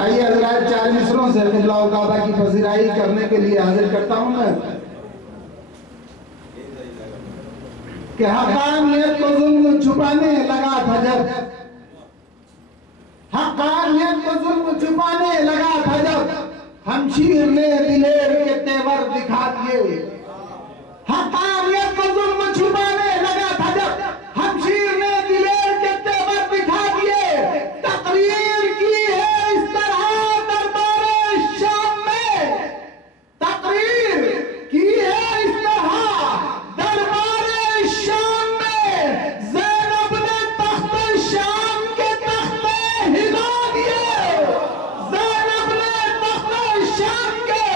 आइए हज़रात, 4 मिसरों से क़िबला व काबा की पज़ीराई करने के लिए हाजिर करता हूँ मैं कि हक़ानियत को जुल्म छुपाने लगा था जब, हक़ानियत को जुल्म छुपाने लगा था जब, हमशीर ने दिलेर के तेवर दिखा दिए। हक़ानियत को जुल्म छुपाने लगा था जब, हमशीर ने दिलेर के तेवर दिखा दिए। तकरीर की है इस तरह दरबारे शाम में, तकरीर की है इस तरह दरबारे शाम में। ज़ैनब ने तख्ते शाम के तख्ते हिला दिए, ज़ैनब ने तख्ते शाम के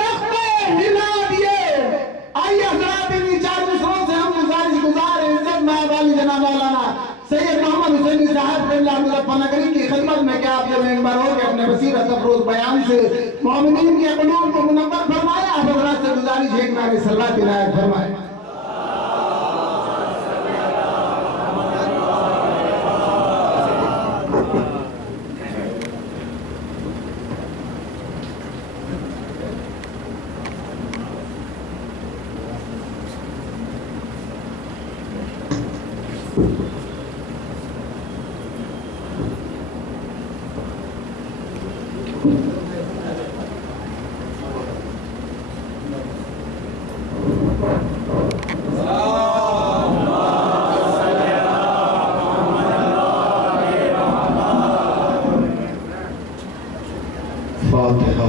तख्ते हिला दिए। आइए हज़रात, इन 4 मिसरों से हम गुज़ार इज्जत नायब वाली जनाब मौलाना सैयद मोहम्मद हुसैनी साहब मुज़फ़्फ़रनगरी की खिदमत में क्या आप जब एक बार हो के अपने बसीरत अफ़रोज़ बयान से मोमिनीन के क़ुलूब को मुनव्वर फरमाए। आप हज़रात से गुजारिश है कि नारे सल्लल्लाहु अलैहि फरमाए। फातिहा।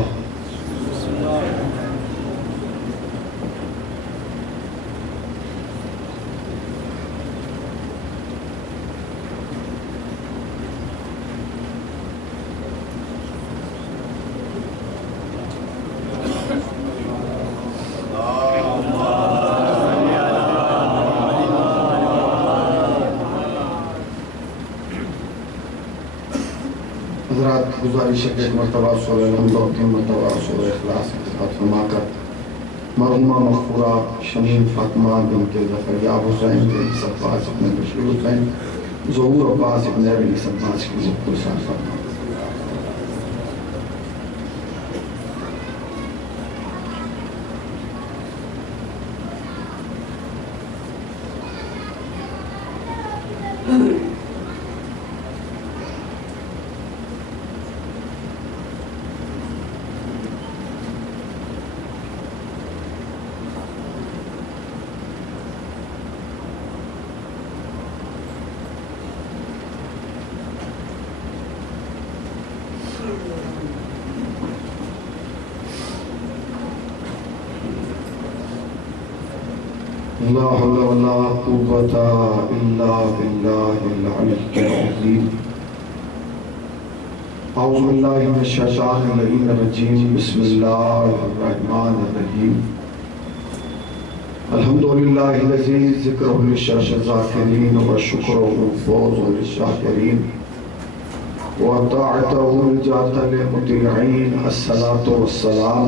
हज़रात गुज़ारिश है कि एक मरतबा सूरह अलहम्द और 3 मरतबा सूरह इखलास के साथ फरमाकर मरहुमा मग़फ़ूरा शमीम फ़ातिमा बिन्त ज़फ़रिया हुसैन बिन अब्बास इब्न बशीर हुसैन ज़हूर अब्बास इब्न अली अब्बास की ज़िक्र साथ फरमा। ला हौला वला कुव्वता इल्ला बिल्लाहिल अलिय्यिल अज़ीम। औज़ु बिल्लाहि मिनश शैतानिर रजीम। बिस्मिल्लाहिर रहमानिर रहीम। अल्हम्दुलिल्लाहिल्लज़ी ज़िक्रुहु लिश्शाकिरीन व शुक्रुहु फ़ौज़ुन लिश्शाकिरीन व ताअतुहु निजातुल मुतीईन। अस्सलातु वस्सलाम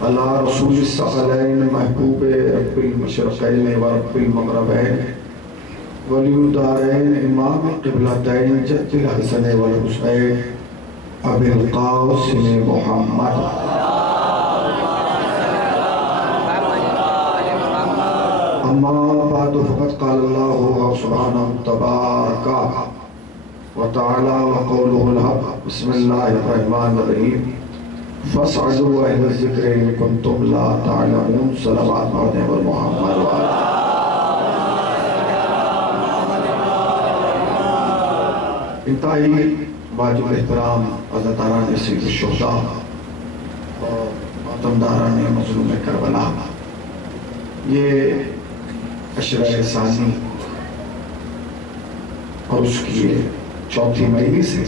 अला रसूलिस सकलैन महबूब रब्बिल मशरक़ैन व रब्बिल मग़रिबैन वलियुद दारैन इमाम क़िबलतैन जद्दिल हसन वल हुसैन अबिल क़ासिम मुहम्मद। अम्मा बअद फ़क़द क़ाल अल्लाहु सुब्हानहु तबारक व तआला व क़ौलुहुल हक़। बिस्मिल्लाहिर रहमानिर रहीम। फ़स्अलू अहल ज़िक्र इन कुन्तुम ला तअलमून। सल्लल्लाहु अलैहि व मुहम्मद व इंतहाई वाजिब एहतराम अज़ादारान सैयद शुहदा और मातमदारान मज़लूम करबला, ये अशरा सानी और उसकी 4थी मजलिस है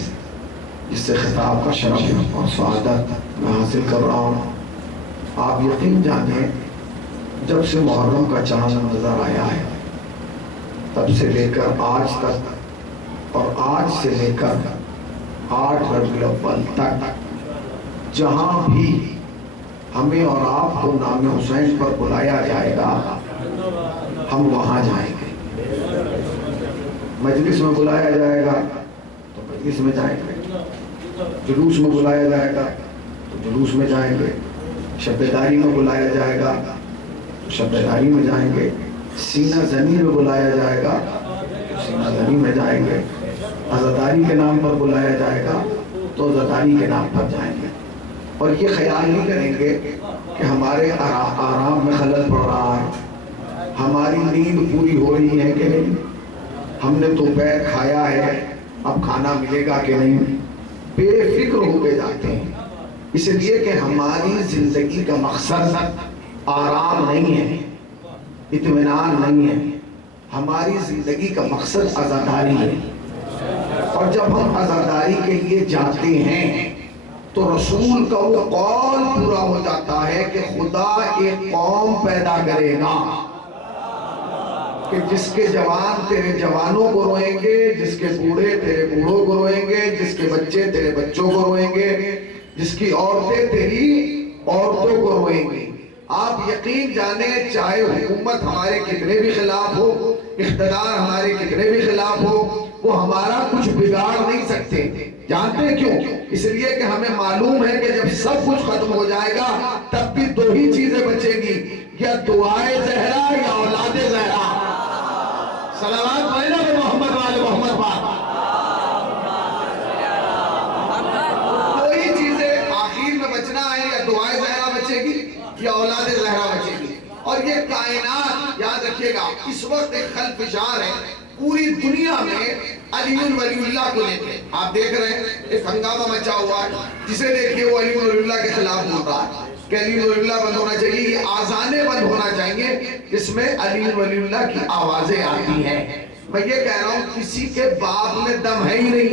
जिससे खिताब का शरफ और सआदत मैं हासिल कर रहा हूँ। आप यकीन जाने, जब से मुहर्रम का चांद नज़र आया है तब से लेकर आज तक और आज से लेकर 8 रबीउल अव्वल तक जहाँ भी हमें और आपको नाम हुसैन पर बुलाया जाएगा, हम वहां जाएंगे। मजलिस में बुलाया जाएगा तो मजलिस में जाएंगे, जुलूस में बुलाया जाएगा तो जुलूस में जाएंगे, शब्दारी में बुलाया जाएगा तो शब्दारी में जाएंगे, सीना जनी में बुलाया जाएगा तो सीना जनी में जाएंगे, अज़ादारी के नाम पर बुलाया जाएगा तो अज़ादारी के नाम पर जाएंगे। और ये ख्याल नहीं करेंगे कि हमारे आराम में खलल पड़ रहा है, हमारी नींद पूरी हो रही है कि नहीं, हमने दोपहर खाया है अब खाना मिलेगा कि नहीं, बेफिक्र होके जाते हैं। इसलिए कि हमारी जिंदगी का मकसद आराम नहीं है, इत्मीनान नहीं है, हमारी जिंदगी का मकसद आज़ादारी है। और जब हम आज़ादारी के लिए जाते हैं तो रसूल का वो कौल पूरा हो जाता है कि खुदा एक कौम पैदा करेगा कि जिसके जवान तेरे जवानों को रोएंगे, जिसके बूढ़े तेरे बूढ़ों को रोएंगे, जिसके बच्चे तेरे बच्चों को रोएंगे, जिसकी औरतें तेरी औरतों को रोएंगी। आप यकीन जाने, चाहे हुकूमत हमारे कितने भी खिलाफ हो, इख्तिदार हमारे कितने भी खिलाफ हो, वो हमारा कुछ बिगाड़ नहीं सकते। जानते क्यों? इसलिए कि हमें मालूम है कि जब सब कुछ खत्म हो जाएगा तब भी दो ही चीजें बचेंगी, या दुआए ज़हरा या औलादे ज़हरा। सलावत पढ़ना मोहम्मद वाले मोहम्मद पाक। दो ही चीजें आखिर में बचना है, या दुआए ज़हरा बचेगी या औलादे ज़हरा बचेगी। और ये कायनात याद रखिएगा, इस वक्त एक खलफिशार है पूरी दुनिया में अली वलीउल्लाह को लेके। आप देख रहे हैं एक हंगामा मचा हुआ है, जिसे देखिए वो अली वलीउल्लाह के खिलाफ बोल रहा है कि अली वलीउल्लाह बंद होना चाहिए, ये आज़ानें बंद होना चाहिए जिसमें अली वलीउल्लाह की आवाजें आती हैं। मैं ये कह रहा हूँ किसी के बाप में दम है ही नहीं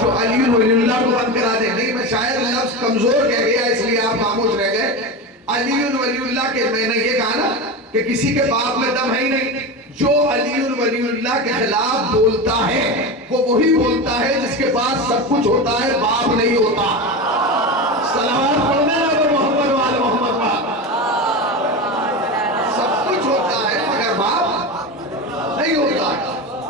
जो अली वलीउल्लाह को बंद करा दे। नहीं, मैं शायद लफ्ज कमजोर कह गया इसलिए आप खामोश रह गए। अली वलीउल्लाह के, मैंने ये कहा ना कि किसी के बाप में दम है ही नहीं। जो अली वलीउल्लाह के खिलाफ बोलता है वो वही बोलता है जिसके पास सब कुछ होता है, बाप नहीं होता। सलावत पढ़ने वाले मोहम्मद वाले मोहम्मद पाक। सब कुछ होता है मगर बाप नहीं होता।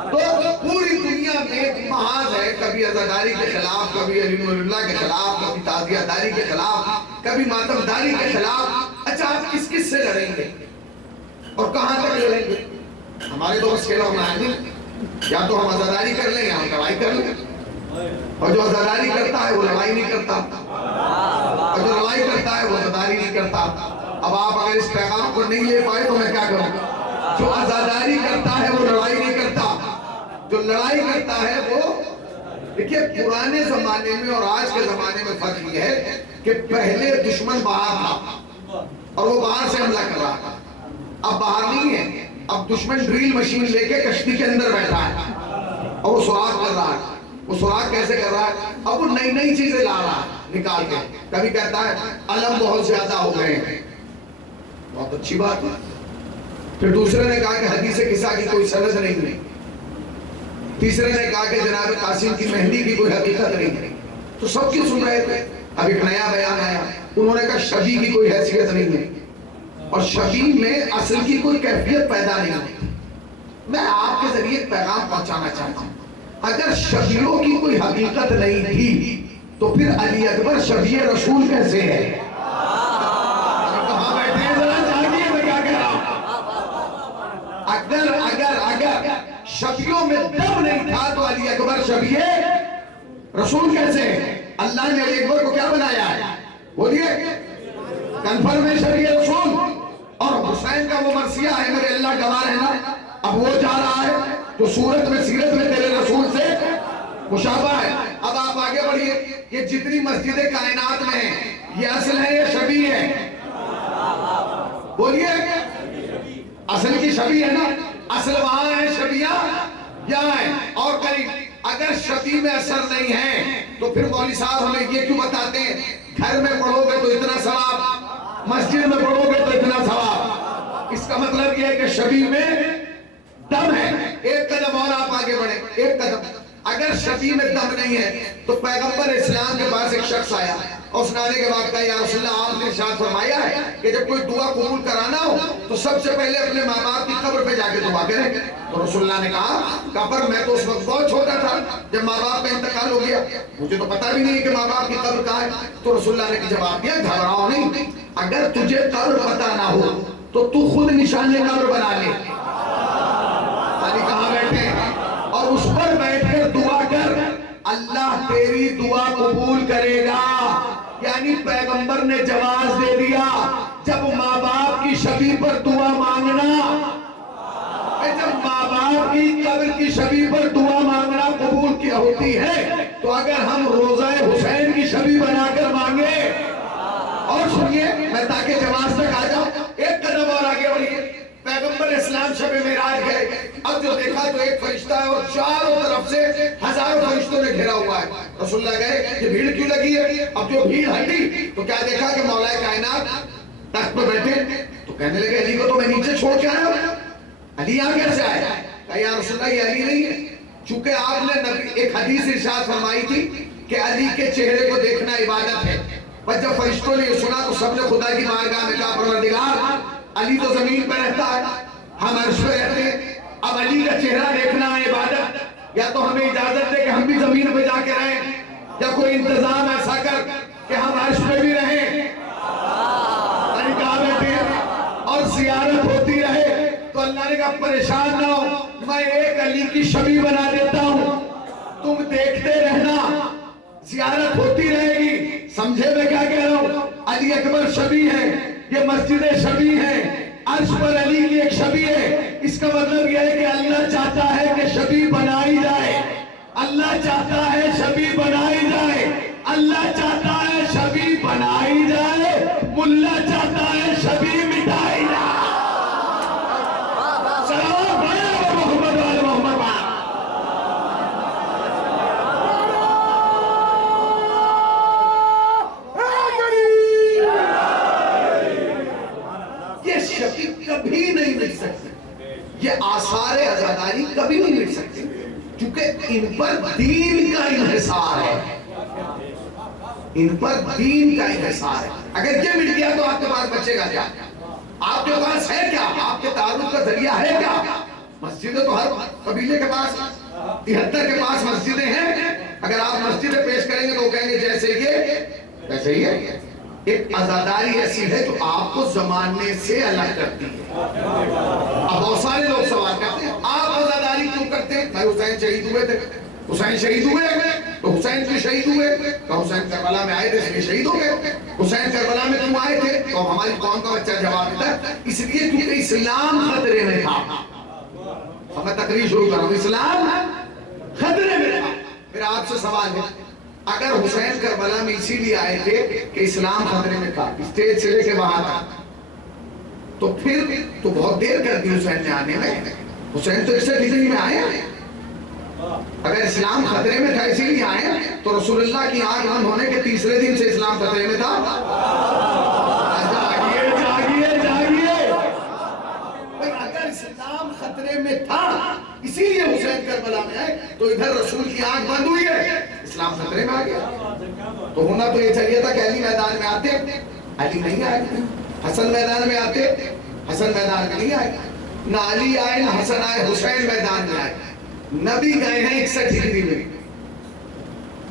तो पूरी दुनिया में एक महाज है, कभी अज़ादारी के खिलाफ, कभी अली वलीउल्लाह के खिलाफ, कभी ताज़ियादारी के खिलाफ, कभी मातमदारी के खिलाफ। अच्छा, आप किस किस से लड़ेंगे और कहां तक लड़ेंगे? हमारे तो बस खेला होना है, या तो हम आज़ादारी कर लें या हम लड़ाई कर लें। और जो आज़ादारी करता है वो लड़ाई नहीं करता, और जो लड़ाई करता है वो आज़ादारी नहीं करता। अब आप अगर इस पैगाम को नहीं ले पाए तो मैं क्या करूं? जो आज़ादारी करता है वो लड़ाई नहीं करता, जो लड़ाई करता है वो। देखिए, पुराने जमाने में और आज के जमाने में फर्क यह है कि पहले दुश्मन बाहर था और वो बाहर से हमला कर रहा था, अब बाहर नहीं है। अब दुश्मन ड्रिल मशीन लेके कश्ती के अंदर बैठा है और वो सुराग कर रहा है। वो सुराग कैसे कर रहा है? अब वो नई नई चीजें ला रहा है निकाल के। कभी कहता है अलम बहुत ज्यादा हो गए हैं, बहुत अच्छी बात है। फिर दूसरे ने कहा कि हदीस किस्सा की कोई सनद नहीं है। तीसरे ने कहा कि जनाब कासिम की मेहंदी की कोई हकीकत नहीं है। तो सब क्यों सुन रहे थे? अब एक नया बयान आया, उन्होंने कहा शबी की कोई हैसियत नहीं है और शबी में असल की कोई कैफियत पैदा नहीं होती। मैं आपके जरिए पैगाम पहुंचाना चाहता हूं, अगर शबियों की कोई हकीकत नहीं थी तो फिर अली अकबर शबी रसूल कैसे है? कहां बैठे हैं जरा जानिए मैं क्या कह रहा हूं। अगर अगर अगर शबियों में दम नहीं था तो अली अकबर शबी रसूल कैसे है? अल्लाह ने अली अकबर को क्या बनाया है? बोलिए, कन्फर्म है शबी रसूल। और हुसैन का वो मरसिया है, मेरे अल्लाह गवाह है ना। अब वो जा रहा है तो सूरत में सीरत में तेरे रसूल से मुशाबा है। अब आप आगे बढ़िए, ये जितनी मस्जिदें कायनात में हैं ये असल है या शबी है? बोलिए, असल की शबी है ना। असल वहां है, शबिया यहाँ है और करीब। अगर शबी में असर नहीं है तो फिर मौलवी साहब हमें ये क्यों बताते हैं घर में पढ़ोगे तो इतना सवाब, मस्जिद में पढ़ोगे तो इतना सवाब? इसका मतलब यह है कि शबी में दम है। एक कदम और आप आगे बढ़े, एक कदम। अगर शबी में दम नहीं है तो पैगंबर इस्लाम के पास एक शख्स आया और सुनाने के बाद कहा या रसूलल्लाह आपने इरशाद फरमाया है कि जब कोई दुआ कबूल कराना हो तो सबसे पहले अपने माँ बाप की कब्र पे जाके दुआ करें। तो रसूलुल्लाह ने कहा पर मैं तो उस वक्त बहुत छोटा था जब माँ बाप का इंतकाल हो गया, मुझे तो पता भी नहीं कि माँ बाप की कब्र कहाँ है। तो रसूलुल्लाह ने जवाब दिया घबराओ नहीं, अगर तुझे कब्र पता ना हो तो तू खुद निशाने कब्र बना ले, कहाँ बैठे और उस पर बैठकर दुआ कर, अल्लाह तेरी दुआ कबूल करेगा। यानी पैगंबर ने जवाब दे दिया जब माँ बाप की शबी पर दुआ मांगना, जब माँ बाप की कब्र की शबी पर दुआ मांगना कबूल क्या होती है, तो अगर हम रोज़ा हुसैन की शबी बनाकर मांगे। और सुनिए मैं ताकि जवाब तक आ जाऊं, एक कदम और आगे बढ़िए। पैगंबर इस्लाम शबे मेराज गए, अब जो देखा तो एक फरिश्ता है और चारों तरफ से हजारों फरिश्तों ने घेरा हुआ है। रसूलुल्लाह गए ये भीड़ क्यों लगी है, अब जो भीड़ हटी तो क्या देखा कि मौलाए कायनात तख्त पर बैठे। तो कहने लगे अली को तो मैं नीचे छोड़ के आया हूं, अली यहाँ कैसे आया? कहा या रसूलुल्लाह ये अली नहीं है, चूंकि आपने नबी एक हदीस इरशाद फरमाई थी कि अली के चेहरे को देखना इबादत है। पर जब फरिश्तों ने सुना तो सबने खुदा की बारगाह में कहा परवरदिगार अली तो जमीन पर रहता है, हम अर्श पे रहते हैं, अब अली का चेहरा देखना है इबादत, या तो हमें इजाजत दे कि हम भी जमीन पे जाके रहें, या कोई इंतजाम ऐसा कर कि हम अर्श पे भी रहें, अली कहा बैठे और जियारत होती रहे। तो अल्लाह ने कहा परेशान ना हो, मैं एक अली की शबी बना देता हूं, तुम देखते रहना, जियारत होती रहेगी। समझे मैं क्या कह रहा हूं? अली अकबर शबी है, ये मस्जिद शबी है, अर्श पर अली की एक शबी है। इसका मतलब यह है कि अल्लाह चाहता है कि शबी बनाई जाए, अल्लाह चाहता है शबी बनाई जाए, अल्लाह चाहता है शबी बनाई जाए, मुल्ला चाहता है शबी मिटाई जाए। सलाम भाई मोहम्मद वाले मोहम्मद। कभी नहीं मिट सकते, ये आसार अज़ादारी कभी नहीं मिट सकते, क्योंकि इन पर दीन का इन्हिसार है, इन पर दीन का इन्हिसार है। अगर ये मिट गया तो आपके पास बचेगा क्या? आपके पास है क्या? आपके तारुफ का जरिया है क्या? मस्जिदें तो हर कबीले के पास 73 के पास मस्जिदें हैं। अगर आप मस्जिदें पेश करेंगे तो कहेंगे जैसे ये वैसे ही। एक आजादारी ऐसी है जो आपको जमाने से अलग करती है। अब बहुत सारे लोग सवाल करते हैं आप आजादारी क्यों करते हैं? भाई हुसैन शहीद हुए थे, हुसैन शहीद हुए तो हुसैन क्यों शहीद हुए? तो हुसैन करबला में आए थे इसलिए शहीद हो गए। हुसैन करबला में क्यों आए थे? तो हमारी कौम का बच्चा जवाब देता है इसलिए क्योंकि इस्लाम खतरे में था। अब मैं तकरीर शुरू कर रहा हूं, इस्लाम खतरे में था। फिर आपसे सवाल है, अगर हुसैन करबला में इसीलिए आए थे कि इस्लाम खतरे में था, स्टेज से लेके वहां तक, तो फिर तो बहुत देर कर दी हुसैन ने आने में। हुसैन तो 61 हिजरी में आए। अगर इस्लाम खतरे में था इसीलिए आए तो रसूलुल्लाह की आंख बंद होने के तीसरे दिन से इस्लाम खतरे में था। जागिए जागिए जागिए, अगर इस्लाम खतरे में था इसीलिए हुसैन करबला में आए तो इधर रसूल की आंख बंद हुई है, इस्लाम खतरे में आ गया। तो होना तो ये चाहिए था कि अली मैदान में आते, अली नहीं आए। हसन मैदान में आते, हसन मैदान में नहीं आए। ना अली आए ना हसन आए, हुसैन मैदान में आए। नबी गए हैं 61 हिजरी में,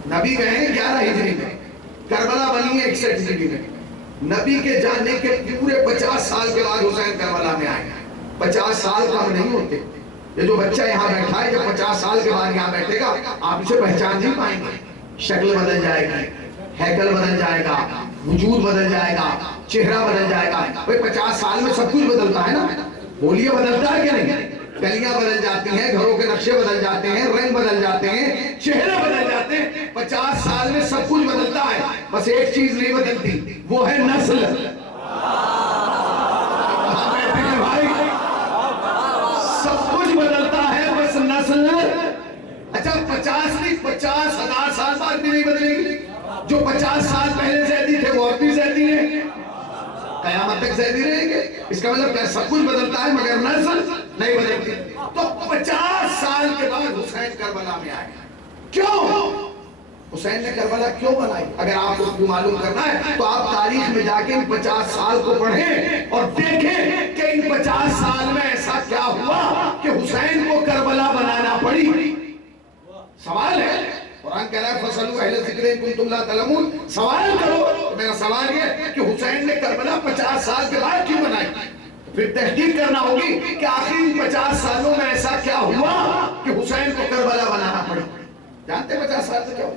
नबी गए हैं 11 हिजरी में, करबला बनी है 61 हिजरी में। नबी के जाने के पूरे 50 साल के बाद हुसैन करबला में आए। 50 साल कम नहीं होते। ये जो बच्चा यहाँ बैठा है जब 50 साल के बाद यहाँ बैठेगा आप इसे पहचान नहीं पाएंगे। शक्ल बदल जाएगी, हैकल बदल जाएगा, वजूद बदल जाएगा, चेहरा बदल जाएगा। भाई 50 साल में सब कुछ बदलता है ना, बोलिए बदलता है क्या नहीं? गलियां बदल जाती हैं, घरों के नक्शे बदल जाते हैं, रंग बदल जाते हैं, चेहरे बदल जाते हैं। 50 साल में सब कुछ बदलता है, बस एक चीज नहीं बदलती, वो है नस्ल। भाई सब कुछ बदलता है, बस नस्ल। अच्छा 50 नहीं 50,000 साल बाद भी नहीं बदलेगी। जो 50 साल पहले ज़ैदी थे वो अब भी ज़ैदी है, कयामत तक ज़ैदी रहेंगे। इसका मतलब सब कुछ बदलता है मगर नस्ल नहीं बदलती। तो 50 साल के बाद हुसैन करबला में आए। क्यों? हुसैन ने करबला क्यों बनाई? अगर आपको मालूम करना है तो आप तारीख में जाके इन 50 साल को पढ़ें और देखें कि इन 50 साल में ऐसा क्या हुआ कि हुसैन को करबला बनाना पड़ी। सवाल है, कुरान कह रहा है फसलू अहले ज़िक्र इन कुंतुम ला तअलमून, सवाल करो। तो मेरा सवाल ये कि हुसैन ने करबला 50 साल के बाद क्यों बनाई? फिर तहकीक करना होगी कि आखिर इन 50 सालों में ऐसा क्या हुआ कि हुसैन को करबला बनाना पड़ा। जानते 50 साल से क्या हुआ?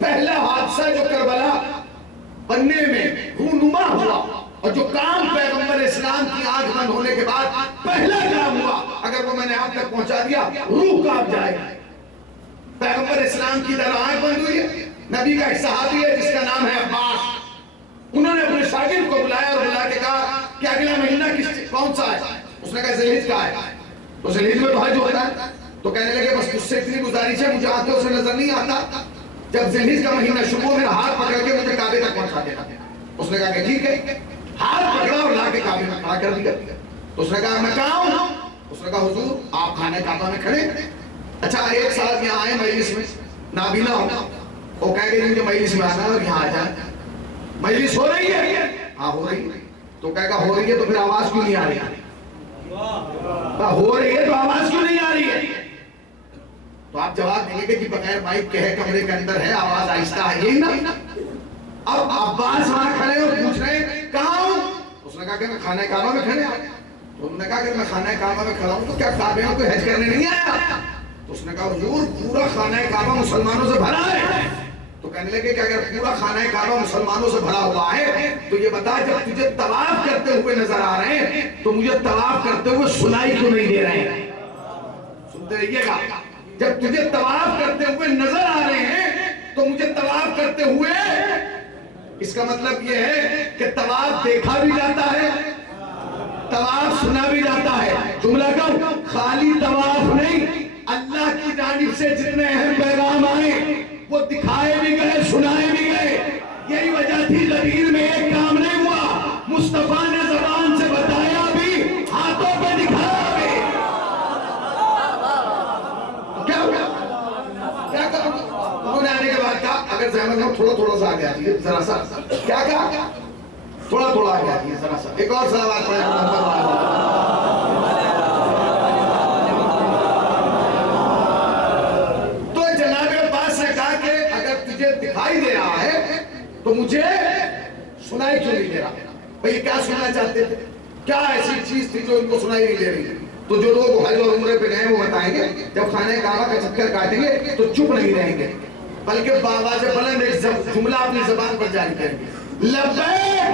पहला हादसा जो करबला बनने में रूनुमा हुआ और जो काम पैगंबर इस्लाम की आंख बंद होने के बाद पहला काम हुआ, अगर वो मैंने आप तक पहुंचा दिया रूह कांप जाएगा। पैगंबर इस्लाम की तरह आंख बंद हुई है। नबी का एक सहाबी है जिसका नाम है अब्बास, उन्होंने अपने शागिर्द को बुलाया और बुला के कहा कि अगला महीना कौन सा है? उसने कहा ज़िलहिज का है। तो ज़िलहिज में तो हज होता है। तो कहने लगे बस तुझसे इतनी गुजारिश है, मुझे आंखों से नजर नहीं आता, जब ज़िलहिज का महीना शुरू हो मेरा हाथ पकड़ के मुझे काबे तक पहुंचा देना। उसने कहा कि ठीक है। हाथ पकड़ा और लाके काबे में खड़ा कर दिया। तो उसने कहा मैं कहाँ हूँ? उसने कहा हुजूर आप खाने काबा में खड़े। अच्छा एक साल यहाँ आए मजलिस में, नाबीना हो, वो कह गए मुझे मजलिस में आना और यहाँ आ जाए। मजलिस हो रही है? हाँ हो रही है। तो कहेगा हो रही है तो फिर आवाज क्यों नहीं आ रही? हो रही है तो आवाज क्यों नहीं आ रही है? तो आप जवाब देंगे कि बगैर माइक के है, कमरे के अंदर है, आवाज आहिस्ता है, यही ना। अब अब्बास वहां खड़े और पूछ रहे कहाँ हूं? उसने कहा कि मैं खाने काबा में खड़े। तो उन्होंने कहा कि मैं खाने काबा में खड़ा हूं तो क्या काबे में कोई हज करने नहीं आया? तो उसने कहा हुजूर पूरा खाना काबा मुसलमानों से भरा है। तो कहने लगे कि अगर पूरा खाना काबा मुसलमानों से भरा हुआ है तो ये बता जब तुझे तवाफ करते हुए नजर आ रहे हैं तो मुझे तवाफ करते हुए सुनाई क्यों नहीं दे रहे हैं? सुनते रहिएगा, जब तुझे तवाफ करते हुए नजर आ रहे हैं तो मुझे तवाफ करते हुए, इसका मतलब ये है कि तवाफ देखा भी जाता है, तवाफ सुना भी जाता है। जुमला कहूं, खाली तवाफ नहीं, अल्लाह की जानिब से जितने अहम पैगाम आए वो दिखाए भी गए, सुनाए भी गए। यही वजह थी गदीर में एक काम नहीं हुआ, मुस्तफा ने जबान से बताया भी, हाथों पे दिखाया भी। क्या हुआ? क्या कहा? उन्होंने आने के बाद कहा अगर जहमत हो थोड़ा थोड़ा सा आ गया जरा सा, क्या कहा? थोड़ा थोड़ा आ गया जरा सा। एक और सलावत पढ़े। दिखाई दे रहा है तो मुझे सुनाई क्यों नहीं दे रहा? भाई क्या सुनना चाहते थे? क्या ऐसी चीज थी जो इनको सुनाई नहीं दे रही? तो जो लोग हज और उम्रे पे गए वो बताएंगे जब खाने काबा का चक्कर काटेंगे तो चुप नहीं रहेंगे, बल्कि बाबा से बुलंद एक जुमला अपनी जुबान पर जारी करेंगे, लब्बैक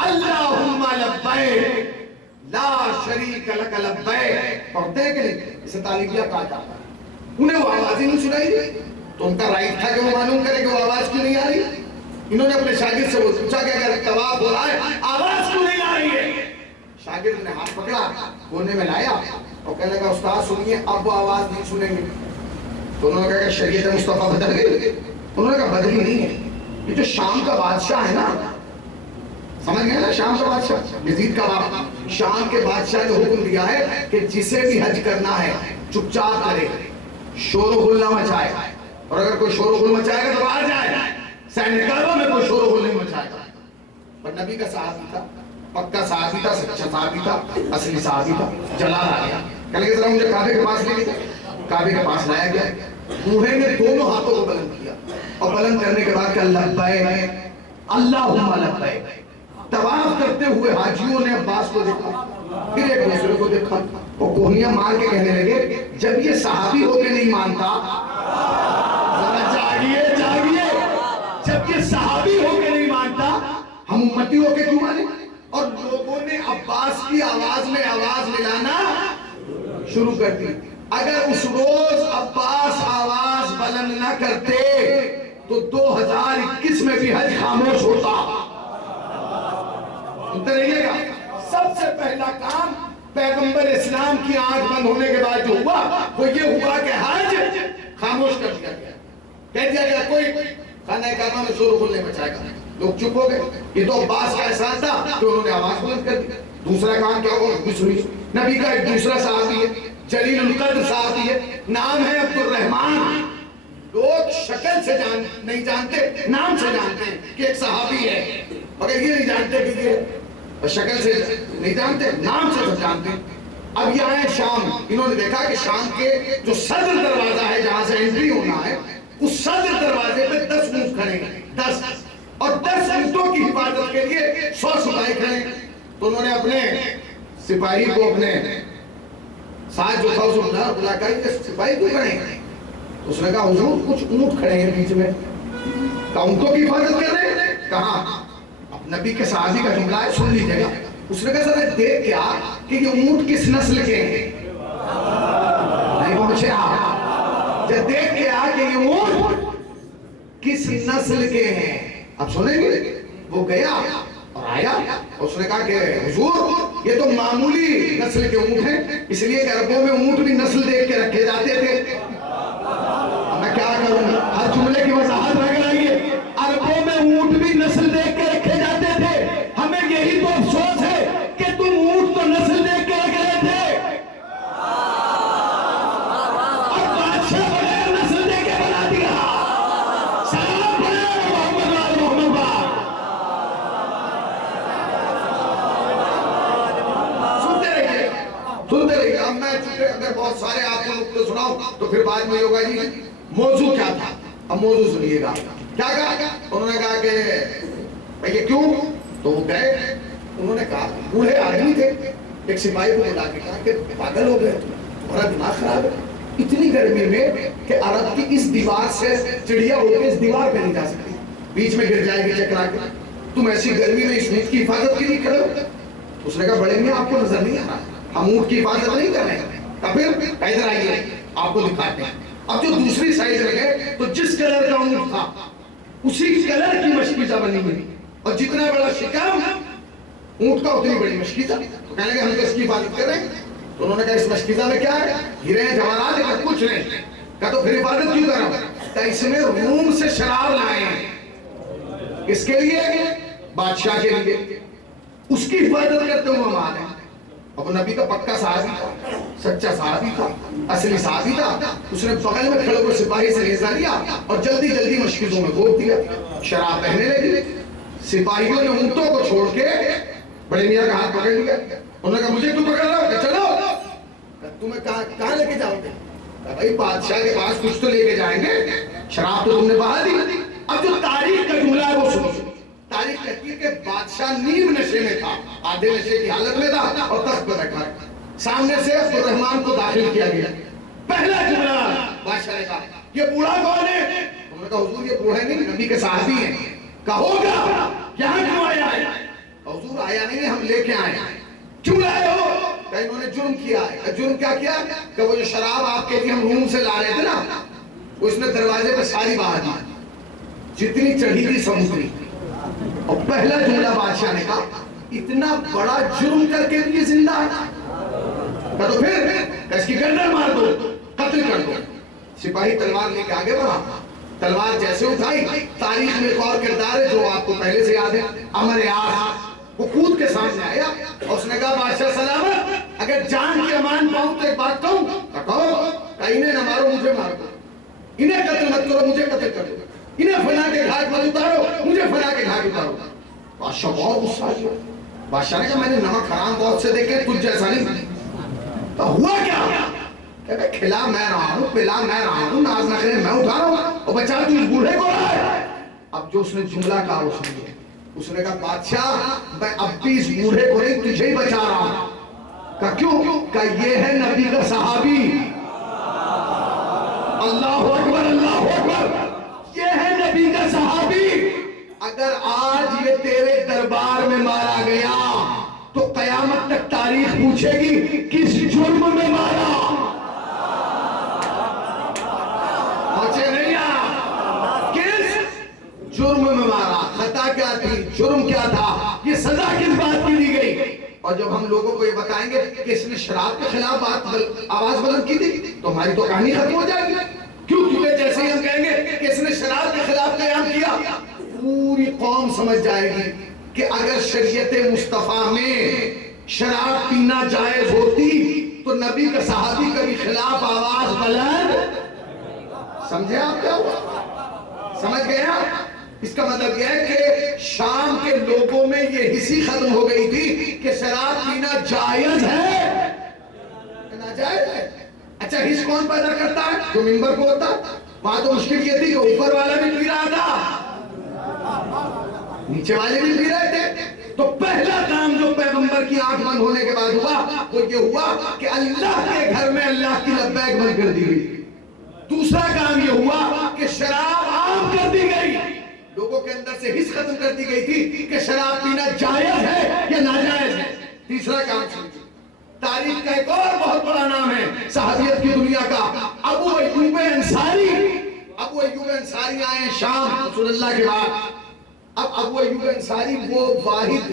अल्लाहुम्मा लब्बैक ला शरीक लक लब्बैक। पढ़ते हैं कि नहीं? इसे तालिबिया कहा जाता है। उन्हें वो आवाज ही नहीं सुनाई दी तो उनका राइट था कि वो मालूम करे कि वो आवाज क्यों नहीं आ रही। इन्होंने अपने शागिर्द से वो पूछा कि अगर तवाफ हो रहा है आवाज क्यों नहीं आ रही है? शागिर्द ने हाथ पकड़ा, कोने में लाया और कहने लगा उस्ताद सुनिए अब वो आवाज नहीं सुनेंगे। तो उन्होंने कहा कि शरीयत मुस्तफा बदल गई। उन्होंने कहा बदली नहीं है, ये जो शाम का बादशाह है ना, समझ गए ना, शाम का बादशाह यजीद का बाप, शाम के बादशाह ने हुक्म दिया है कि जिसे भी हज करना है चुपचाप करे, शोर गुल न मचाए, और अगर कोई शोर गुल मचाएगा तो आ जाए, सैनिकारों में कोई शोर गुल नहीं मचाएगा। पर नबी का सहाबी था, पक्का सहाबी था, सच्चा सहाबी था, असली सहाबी था। जलाल आ गया, कहने जरा मुझे काबे के पास ले गए। काबे के पास लाया गया, बूढ़े ने दोनों हाथों को बुलंद किया और बुलंद करने के बाद कहा लब्बैक अल्लाहुम्मा लब्बैक। तवाफ करते हुए हाजियों ने अब्बास को देखा, फिर एक दूसरे को देखा और कोहनियां मार के कहने लगे जब ये सहाबी होके नहीं मानता, जागिए जागिए, जब ये सहाबी होके नहीं मानता हम उम्मती होके क्यों माने? और लोगों ने अब्बास की आवाज में आवाज मिलाना शुरू कर दी। अगर उस रोज अब्बास आवाज बुलंद न करते तो 2021 में भी हज खामोश होता। सुनते रहिएगा, सबसे पहला काम पैगंबर इस्लाम की आंख बंद होने के बाद जो हुआ वो ये हुआ कि हज खामोश कर दिया गया, कह दिया गया कोई खाना काबा में शोर गुल नहीं मचाएगा। लोग चुप हो गए। ये तो अब्बास का एहसान था तो उन्होंने आवाज बुलंद कर दी। दूसरा काम क्या हुआ सुनी, नबी का एक दूसरा सहाबी है, जलीलुल कद्र सहाबी है, नाम है अब्दुल रहमान। लोग शक्ल से नहीं जानते, नाम से जानते हैं कि एक सहाबी है, मगर ये नहीं जानते कि ये शक्ल से नहीं जानते, नाम से सब जानते हैं। अब ये आए शाम, इन्होंने देखा कि शाम के जो सदर दरवाजा है जहां से एंट्री होना है, उस सदर दरवाजे पे 10 ऊंट खड़े हैं, 10, और 10 ऊंटों की हिफाजत के लिए 100 सिपाही खड़े। तो उन्होंने अपने सिपाही को अपने साथ जो था उसने बुलाकर सिपाही क्यों खड़े हैं? उसने कहा हुजूर कुछ ऊंट खड़े हैं बीच में, ऊंटों की हिफाजत कर रहे हैं। कहा अब नबी के सहाबी का जुमला है, सुन लीजिएगा। उसने कहा सर देख क्या कि ये ऊंट किस नस्ल के हैं, नहीं पहुंचे आप, जब देख क्या कि ये ऊंट किस नस्ल के हैं। अब सुनेंगे, वो गया और आया, उसने कहा कि हुजूर ये तो मामूली नस्ल के ऊंट हैं, इसलिए अरबों में ऊंट भी नस्ल देख के रखे जाते थे। मैं क्या करूं, हर जुमले की वजाहत रह रही है। अरबों में ऊंट भी नस्ल देख के रखे जाते थे, हमें यही तो अफसोस है कि तुम ऊंट तो नस्ल देख के रख रहे थे और बादशाह बगैर नस्ल देख के बना दिया। सलाम पढ़े मोहम्मद मोहम्मद। सुनते रहिए। अब मैं अगर बहुत सारे आपको नुक्ते सुनाऊं तो फिर बाद में होगा जी मौजू क्या था। अब मौजू सुनिएगा। क्या कहा? उन्होंने कहा कि भैया क्यों? तो वो गए, उन्होंने कहा बूढ़े आदमी थे, एक सिपाही को बुला के कहा कि पागल हो गए, तुम्हारा दिमाग खराब है, इतनी गर्मी में कि अरब की इस दीवार से चिड़िया होकर इस दीवार पे नहीं जा सकती, बीच में गिर जाएगी चकरा के, तुम ऐसी गर्मी में इस ऊंट की हिफाजत के लिए खड़े हो। उसने कहा बड़े मियां आपको नजर नहीं आ रहा, हम ऊंट की हिफाजत नहीं कर रहे हैं। फिर इधर आइए आपको दिखाते हैं। अब जो दूसरी साइड में गए तो जिस कलर का ऊंट था उसी कलर की मशकीजा बनी हुई, और जितना बड़ा शिकम ऊंट का उतनी बड़ी मशकीजा। तो कहने लगे हम तो इसकी हिफाजत कर रहे हैं। तो उन्होंने कहा इस मशकीजा में क्या है? हीरे जवाहरात है, कुछ नहीं। कहा तो फिर हिफाजत क्यों कर रहा हूं? इसमें रूम से शराब लाए हैं, इसके लिए बादशाह के लिए, उसकी हिफाजत करते हुए हम आ रहे हैं। अब नबी का पक्का सहाबी था, सच्चा सहाबी था, असली सहाबी था। उसने बगल में खड़े हुए सिपाही से नेज़ा लिया और जल्दी जल्दी मशकीजों में घोप दिया, शराब बहने लगी। सिपाहियों ने ऊंटों को छोड़ के बड़े मियां का हाथ पकड़ लिया। उन्होंने कहा मुझे क्यों पकड़ रहा हो? चलो। तुम्हें कहाँ लेके जाओगे? भाई बादशाह के पास कुछ तो लेके जाएंगे, शराब तो तुमने बहा दी। अब जो तारीख का जुमला है वो सुनो। तारीख कहती है कि बादशाह नीम नशे में था, आधे नशे की हालत में था और तख्त पर बैठा। सामने से अब्दुर्रहमान को दाखिल किया गया। पहला जुमला बादशाह ने कहा ये बूढ़ा कौन है? उन्होंने कहा हुजूर ये बूढ़ा नहीं, नबी के सहाबी हैं। कहोगा यहाँ क्यों आया है? हुजूर आया नहीं, हम लेके आए। क्यों लाए हो? इन्होंने जुर्म किया है। जुर्म क्या किया? कि वो जो शराब आपके लिए हम रूम से ला रहे थे ना, उसने दरवाजे पे सारी बहा दी, जितनी चढ़ी थी समुद्री। और पहला जुमला बादशाह ने कहा इतना बड़ा जुर्म करके भी ये जिंदा है? तो फिर इसकी गर्दन मार दो, कत्ल कर दो। सिपाही तलवार लेके आगे बढ़ा, तलवार जैसे उठाई, तारीख में एक और किरदार है जो आपको पहले से याद है, अमर यास। वो कूद के सामने आया और उसने कहा बादशाह सलामत, अगर जान की अमान पाऊं तो एक बात कहूं। कहो इन्हें न मारो, मुझे मार दो, इन्हें कत्ल मत करो, मुझे कत्ल कर दो, इन्हें फना के घाट मत उतारो, मुझे फना के घाट उतारो। बादशाह बहुत गुस्सा हुआ। बादशाह ने कहा मैंने नमक हराम बहुत से देखे, कुछ जैसा नहीं। तो हुआ क्या? कहता खिला मैं रहा हूं, पिला मैं रहा हूं, नाज नखरे मैं उठा रहा हूं और बचा तू इस बूढ़े को है। अब जो उसने जुमला कहा वो सुनिए। उसने कहा बादशाह मैं अब भी इस बूढ़े को नहीं तुझे ही बचा रहा हूं। कहा क्यों? कहा ये है नबी का सहाबी। अल्लाह अकबर, अल्लाह अकबर। ये है नबी का सहाबी। अगर आज ये तेरे दरबार में मारा गया तो कयामत तक तारीख पूछेगी किस जुर्म में मारा। पहुंचे नहीं आप? किस जुर्म में मारा? खता क्या थी, जुर्म क्या था, ये सजा किस बात की दी गई? और जब हम लोगों को ये बताएंगे कि इसने शराब के खिलाफ आवाज बुलंद की थी तो हमारी तो कहानी खत्म हो जाएगी। क्यों? क्योंकि जैसे ही हम कहेंगे कि इसने शराब के खिलाफ कयाम किया, पूरी कौम समझ जाएगी कि अगर शरीयत मुस्तफा में शराब पीना जायज होती तो नबी का सहाबी के खिलाफ आवाज बुलंद। समझे आप क्या हुआ? समझ गया? इसका मतलब यह है कि शाम के लोगों में ये हिस्सी खत्म हो गई थी कि शराब पीना जायज है, नाजायज है। अच्छा, हिस्स कौन पैदा करता है? जो मिंबर को होता है। वहां तो मुश्किल ये थी कि ऊपर वाला भी पी रहा था, नीचे वाले भी पी रहे थे। तो पहला काम जो पैगंबर की आंख बंद होने के बाद हुआ वो ये हुआ कि अल्लाह के घर में अल्लाह की लब्बैक बंद कर दी गई। दूसरा काम ये हुआ कि शराब आम कर दी गई, लोगों के अंदर से हिस्स खत्म कर दी गई थी कि शराब पीना जायज है या नाजायज है। तीसरा काम समझिए, तारीख का एक और बहुत बड़ा नाम है सहाबियत की दुनिया का, अबू अय्यूब अंसारी। अबू अय्यूब अंसारी आए शाम रसूलुल्लाह के बाद। अब अबू अय्यूब अंसारी वो वाहिद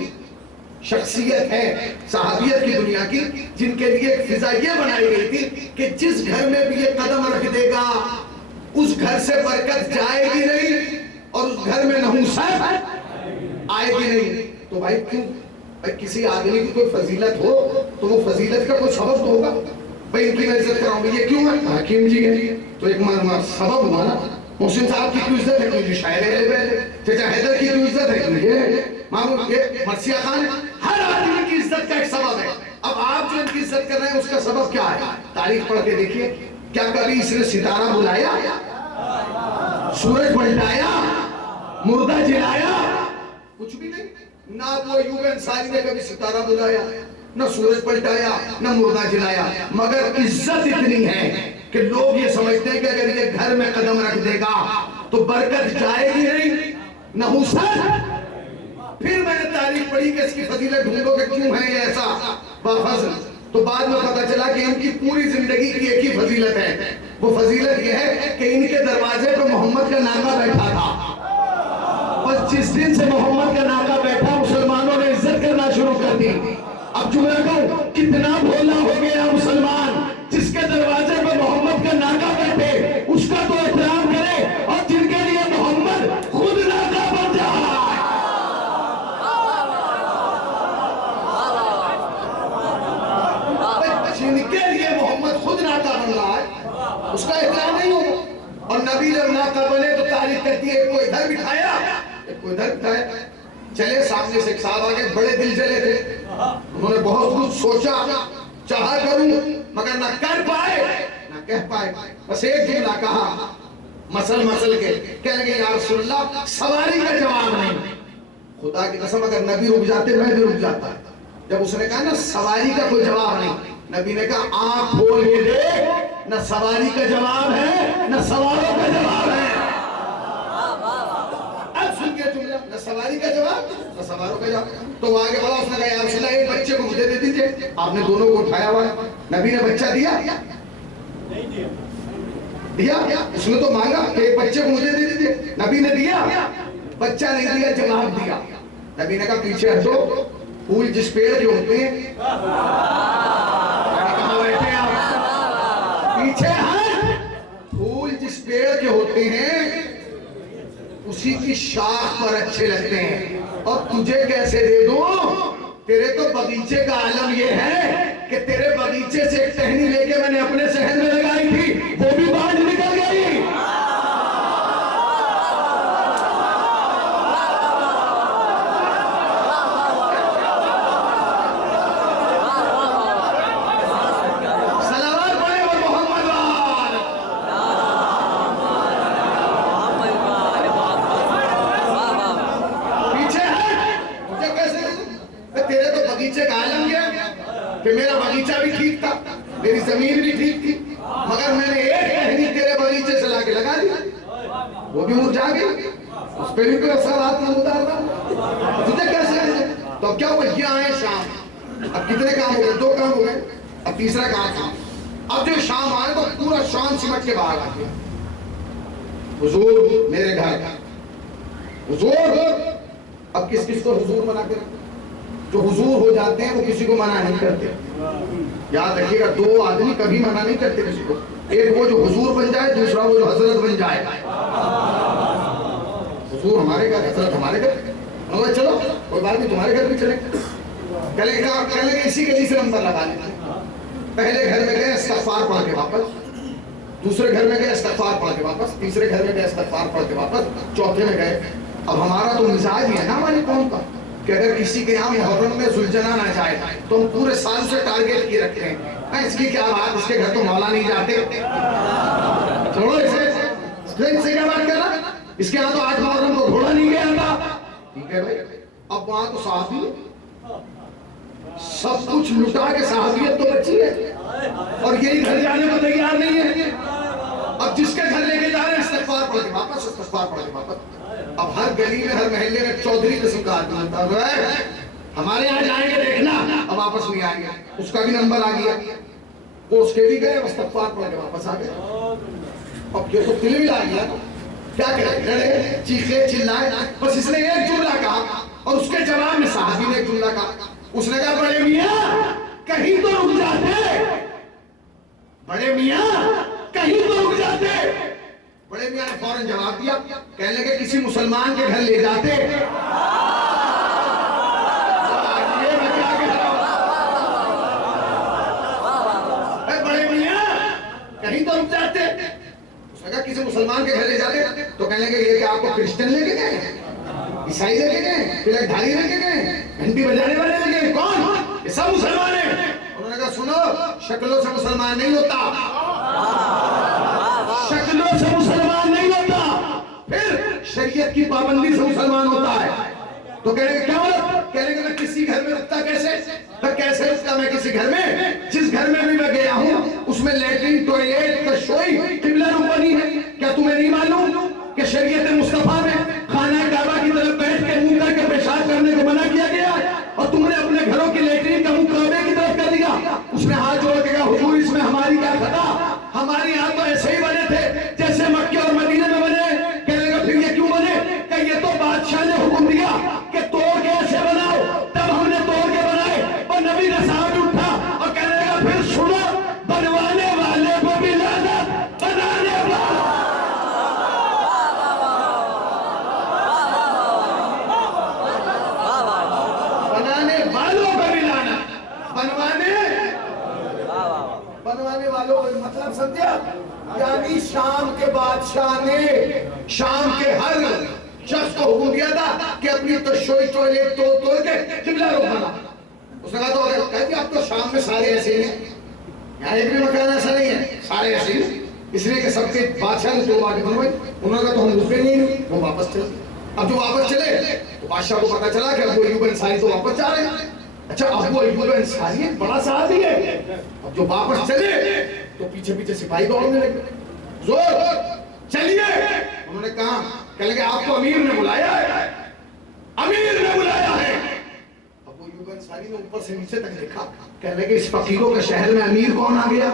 शख्सियत है सहाबियत की दुनिया की जिनके लिए एक फिजा ये बनाई गई थी कि जिस घर में भी ये कदम रख देगा उस घर से बरकत जाएगी नहीं और उस घर में नहुसत आएगी नहीं। तो भाई क्यों? भाई किसी आदमी की कोई फजीलत हो तो वो फजीलत का कोई सबब तो होगा। भाई इनकी मैं इज्जत कराऊंगी, ये क्यों है? हकीम जी है, तो एक सबब हुआ ना। मोहसिन साहब की क्यों इज्जत है? क्योंकि शायर है। चाचा हैदर की क्यों इज्जत है? क्योंकि मामू ये मर्सिया खान है। हर आदमी की इज्जत का एक सबब है। अब आप जो इनकी इज्जत कर रहे हैं उसका सबब क्या है? तारीख पढ़ के देखिए। क्या कभी इसने सितारा बुलाया, सूरज पलटाया, मुर्दा जिलाया? कुछ भी नहीं। ना वो अय्यूब अंसारी ने कभी सितारा बुलाया, ना सूरज पलटाया, ना मुर्दा जिलाया। मगर इज्जत इतनी है कि लोग ये समझते हैं कि अगर ये घर में कदम रख देगा तो बरकत जाएगी नहीं, नहुसत। फिर मैंने तारीख पढ़ी कि इसकी फजीलत ढूंढो कि क्यों है ये ऐसा बाफजल। तो बाद में पता चला कि इनकी पूरी जिंदगी की एक ही फजीलत है। वो फजीलत ये है कि इनके दरवाजे पे मोहम्मद का नाका बैठा था। बस जिस दिन से मोहम्मद का नाका बैठा मुसलमानों ने इज्जत करना शुरू कर दी। अब जुमला कहूं, कितना भोला हो गया मुसलमान जिसके दरवाजे पे मोहम्मद का नाका बैठे उसका तो एहतराम करे, और जिनके लिए मोहम्मद खुद नाका बन जाए। जिनके लिए मोहम्मद खुद नाका बन रहा है उसका एहतराम नहीं होगा। और नबी जब नाका बने तो तारीफ करती है कोई इधर बिठाया, कोई इधर बिठाया। चले सामने से एक साहब आगे, बड़े दिल जले थे। उन्होंने बहुत कुछ सोचा, चाहा करूं मगर ना कर पाए ना कह पाए। बस एक जुमला कहा, मसल मसल के कह लगे या रसूलल्लाह सवारी का जवाब नहीं। खुदा की कसम अगर नबी रुक जाते मैं भी रुक जाता। जब उसने कहा ना सवारी का कोई जवाब नहीं, नबी ने कहा आंख खोल के देख, न सवारी का जवाब है न सवालों का जवाब है। अब सुन के जुमला, न सवारी का जवाब न सवालों का जवाब। तो आगे बढ़ा, उसने कहा या रसूलल्लाह एक बच्चे को मुझे दे दीजिए। आपने दोनों को उठाया हुआ है। नबी ने बच्चा दिया? नहीं दिया। उसने तो मांगा कि एक बच्चे को मुझे दे दीजिए। नबी ने दिया? बच्चा नहीं दिया, जवाब दिया। नबी ने कहा पीछे हटो, फूल जिस पेड़ के होते हैं, कहां बैठे आप? पीछे हट। फूल जिस पेड़ के होते हैं उसी की शाख पर अच्छे लगते हैं। और तुझे कैसे दे दूं? तेरे तो बगीचे का आलम ये है कि तेरे बगीचे से एक टहनी लेके मैंने अपने शहर में लगाई थी, वो भी बाहर निकल गई। कि मेरा बगीचा भी ठीक था, मेरी जमीन भी ठीक थी, मगर मैंने एक टहनी तेरे बगीचे से लाके लगा दी, वो भी मुरझा गई, उस पर भी कोई असर हाथ में उतारना। तुझे कैसे? तो क्या हुआ? ये आए शाम। अब कितने काम हो गए? 2 काम हो गए, अब तीसरा काम था। अब जो शाम आए तो पूरा शाम सिमट के बाहर आ गया। हुजूर मेरे घर, हुजूर। अब किस किस को हुजूर बना के? जो हुजूर हो जाते हैं वो किसी को मना नहीं करते। याद रखिएगा, 2 आदमी कभी मना नहीं करते किसी को। एक वो जो हुजूर बन जाए, दूसरा वो जो हजरत बन जाए। हुजूर हमारे घर, हजरत हमारे घर। चलो कोई बात नहीं, तुम्हारे घर भी चले। कल इसी गली से नंबर लगा लेते। पहले घर में गए, इस्तग़फ़ार पढ़ के वापस। दूसरे घर में गए इस्तगफार पढ़ के वापस, तीसरे घर में गए इस्तगफार पढ़ के वापस, चौथे में गए। अब हमारा तो मिजाज ही है ना हमारी कौम का कि अगर किसी के यहाँ मुहर्रम में जुलजना ना जाए तो हम पूरे साल से टारगेट किए रखते हैं, इसकी क्या बात, इसके घर तो मौला नहीं जाते, छोड़ो इससे क्या बात करना, इसके यहाँ तो आज मुहर्रम को घोड़ा नहीं गया था। ठीक है भाई, अब वहां तो साहबी सब कुछ लुटा के साहबियत तो बची है और यही घर जाने को तैयार नहीं है। अब जिसके घर लेके जा रहे हैं इस्तगफार पढ़ के वापस, इस्तगफार पढ़ के वापस। अब हर गली में हर महल्ले में चौधरी किस्म का आदमी होता है, हमारे यहाँ जाएंगे देखना, अब वापस नहीं आएंगे, उसका भी नंबर आ गया, वो उसके भी गए, इस्तगफार पढ़ के वापस आ गए। अब ये तो दिल भी आ गया, क्या करें, लड़े चीखे चिल्लाए, बस इसने एक जुमला कहा और उसके जवाब में साहबी ने एक जुमला कहा, उसने कहा बड़े मियां कहीं तो रुक जाते, बड़े मियां कहीं तो रुक जाते। बड़े मियां ने फौरन जवाब दिया, कहने लगे किसी मुसलमान के घर ले जाते। बड़े मियां कहीं तो रुक जाते, उसने कहा किसी मुसलमान के घर ले जाते, तो कहने लगे ये क्या आपको क्रिश्चियन लेके गए, ईसाई लेके गए, तिलकधारी लेके गए, घंटी बजाने वाले लेके गए, कौन, ये सब मुसलमान है। उन्होंने कहा सुनो, शक्लों से मुसलमान नहीं होता, शक्लों से मुसलमान नहीं होता, फिर शरीयत की पाबंदी से मुसलमान होता है। तो कहने क्या मतलब, कहने मैं किसी घर में रुकता कैसे, तो कैसे रुकता मैं किसी घर में, जिस घर में भी मैं गया हूँ उसमें लैट्रिन टॉयलेट रसोई किबला रूम बनी है, क्या तुम्हें नहीं मालूम कि शरीयत मुस्तफा में खाना काबा की तरफ बैठ के मुंह करके पेशाब करने को मना किया गया और तुमने अपने घरों की लैट्रिन का मुंह काबे की तरफ कर दिया। उसने हाथ जोड़ के कहा हुजूर इसमें हमारी क्या खता, हमारे यहाँ तो ऐसे ही बने थे जैसे मक्के और मदीने में बने। कहने लगा फिर ये क्यों बने, कि ये तो बादशाह ने हुक्म दिया कि तोड़ के ऐसे बनाओ, तब हमने तोड़ के बनाए। और नबी ने साहब उठा और कहने लगा फिर सुनो, बनवाने वाले को भी लानत, बनाने बनवाने वालों को मतलब समझा, यानी शाम के बादशाह ने शाम के हर शख्स को हुक्म दिया था कि अपनी तशोई टॉयलेट तोड़ के किबला रूम बना। उसने कहा तो कहती अब तो शाम में सारे ऐसे ही हैं, यहाँ एक भी मकान ऐसा नहीं है, सारे ऐसे ही, इसलिए कि सबके बादशाह ने जो आगे बनवाई। उन्होंने कहा तो हम रुके नहीं, वो वापस चले। अब जो वापस चले तो बादशाह को पता चला कि अबू अय्यूब अंसारी तो वापस जा रहे हैं। अच्छा अबू अय्यूब अंसारी एक बड़ा साहबी है। अब जो वापस चले तो पीछे पीछे सिपाही दौड़ने लगे, जोर चलिए। उन्होंने कहा, कहने लगे आपको अमीर ने बुलाया है, अमीर ने बुलाया है। अबू अय्यूब अंसारी ने ऊपर से नीचे तक देखा, कहने लगे इस फकीरों के शहर में अमीर कौन आ गया,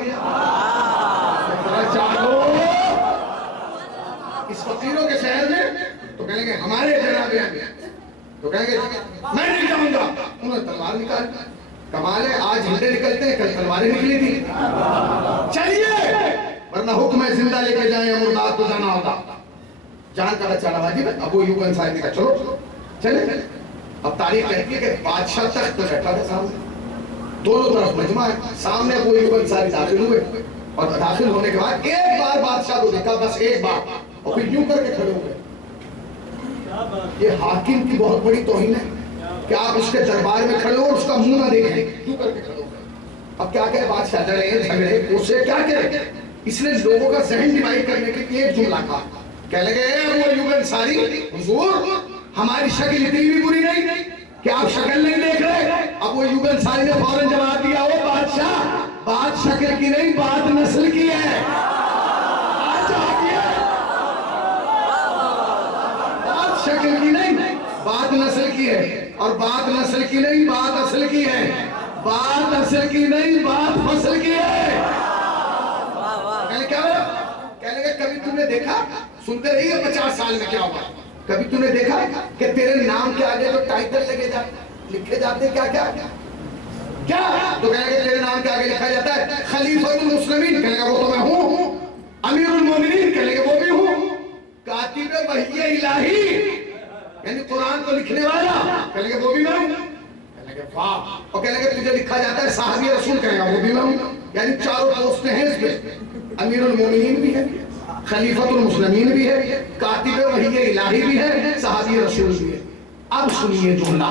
इस फकीरों के शहर में। तो कहने लगे हमारे जनाबे अमीर। तो कहेंगे मैं नहीं जाऊंगा। उन्होंने तलवार निकाल, कमाल है आज झंडे निकलते हैं, कल तलवारें निकली थी। चलिए वरना हुक्म है जिंदा लेके जाए मुर्दात को जाना होगा। जान का चला वाजिब है। अबू अय्यूब अंसारी का चलो चले। अब तारीख कहती है कि बादशाह तख्त पर बैठा था सामने, दोनों तरफ मजमा है, सामने अबू अय्यूब अंसारी दाखिल हुए और दाखिल होने के बाद एक बार बादशाह को देखा, बस एक बार, और फिर यूं करके खड़े हो गए। ये हाकिम की बहुत बड़ी तौहीन है कि आप उसके दरबार में खड़े हो और उसका मुंह ना देखें, क्यों करके खड़े हो गए। अब क्या कहे बादशाह, लड़े झगड़े उसे क्या करे, इसने लोगों का जहन डिवाइड करने के लिए एक जुमला कहा। कह लगे अबू अय्यूब अंसारी हुजूर हमारी शक्ल इतनी भी बुरी नहीं कि आप शक्ल नहीं देख रहे। अबू अय्यूब अंसारी ने फौरन जवाब दिया, ओ बादशाह बात शक्ल की नहीं बात नस्ल की है। शक्ल की नहीं बात नस्ल की है, और बात नस्ल की नहीं बात असल की है, बात असल की नहीं बात फसल की है। क्या कहने लगे कभी तुमने देखा, सुनते रही है 50 साल में क्या हुआ, कभी तूने देखा कि तेरे नाम के आगे जो टाइटल लगे जाते लिखे जाते क्या क्या क्या। तो कहेंगे तेरे नाम के आगे लिखा जाता है खलीफतुल मुस्लिमीन, कहेगा वो तो मैं हूँ, अमीरुल मोमिनीन कहेंगे वो भी हूँ, कातिब वही इलाही यानी कुरान को लिखने वाला कहेंगे वो भी मैं हूँ, कहेंगे वाह। और कहेंगे तुझे लिखा जाता है साहबी रसूल, कहेगा वो भी मैं हूँ, यानी चारों पोस्टें हैं इसमें। अमीरुल मोमिनीन भी है, खलीफतुल मुस्लिमीन भी है, कातिब वही इलाही भी है, सहाबी रसूल भी है। अब सुनिए जुमला।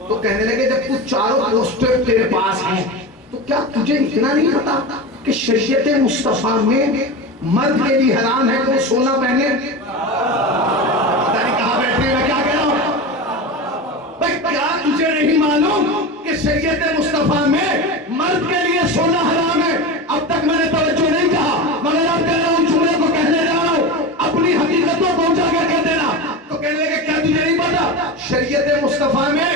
तो कहने लगे जब तू चारों पोस्टर तेरे पास हैं तो क्या तुझे इतना नहीं पता कि शरीयत मुस्तफा में मर्द के लिए हराम है कि वो सोना पहने? पता नहीं कहां बैठे मैं क्या कह रहा हूं भाई, क्या तुझे नहीं मालूम कि शरीयत मुस्तफा में मर्द के लिए सोना हराम है? अब तक मैंने तवज्जो नहीं कहा, मगर अब कह रहा हूं, जुमले को कहने जा रहा हूं, अपनी हकीकतों को उजागर कर देना। तो कहने लगे क्या तुझे नहीं पता शरीयत मुस्तफा में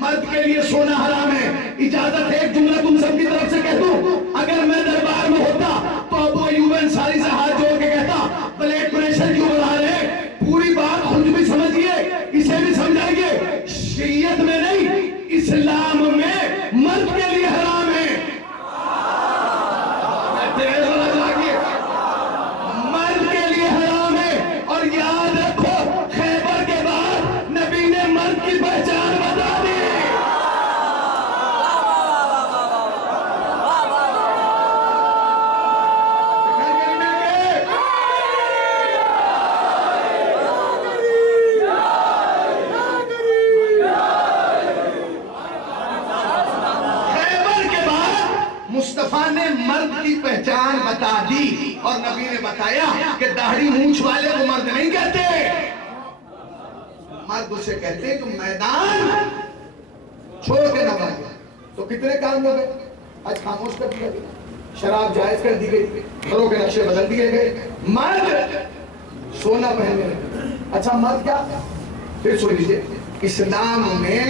मर्द के लिए सोना हराम है? इजाजत है एक जुमला तुम सबकी तरफ से कह दूं, अगर मैं दरबार में होता तो अबू अय्यूब अंसारी से हाथ जोड़ के कहता ब्लड प्रेशर क्यों बढ़ा रहे? पूरी बात खुद भी समझिए, इसे भी समझाइए। शरीयत में नहीं, इस्लाम में मर्द के लिए हराम है। मर्द के लिए हराम है। और याद रखो, खैबर के बाद नबी ने मर्द की पहचान बता दी। मुस्तफा ने मर्द की पहचान बता दी और नबी ने बताया कि दाढ़ी मूंछ वाले को मर्द नहीं कहते, मर्द उसे कहते हैं कि मैदान छोड़ के न भागे। तो कितने काम हो गए? आज खामोश कर दिया गया, शराब जायज कर दी गई, घरों के नक्शे बदल दिए गए, मर्द सोना पहनने लगे। अच्छा मर्द क्या? फिर सुन लीजिए, इस्लाम में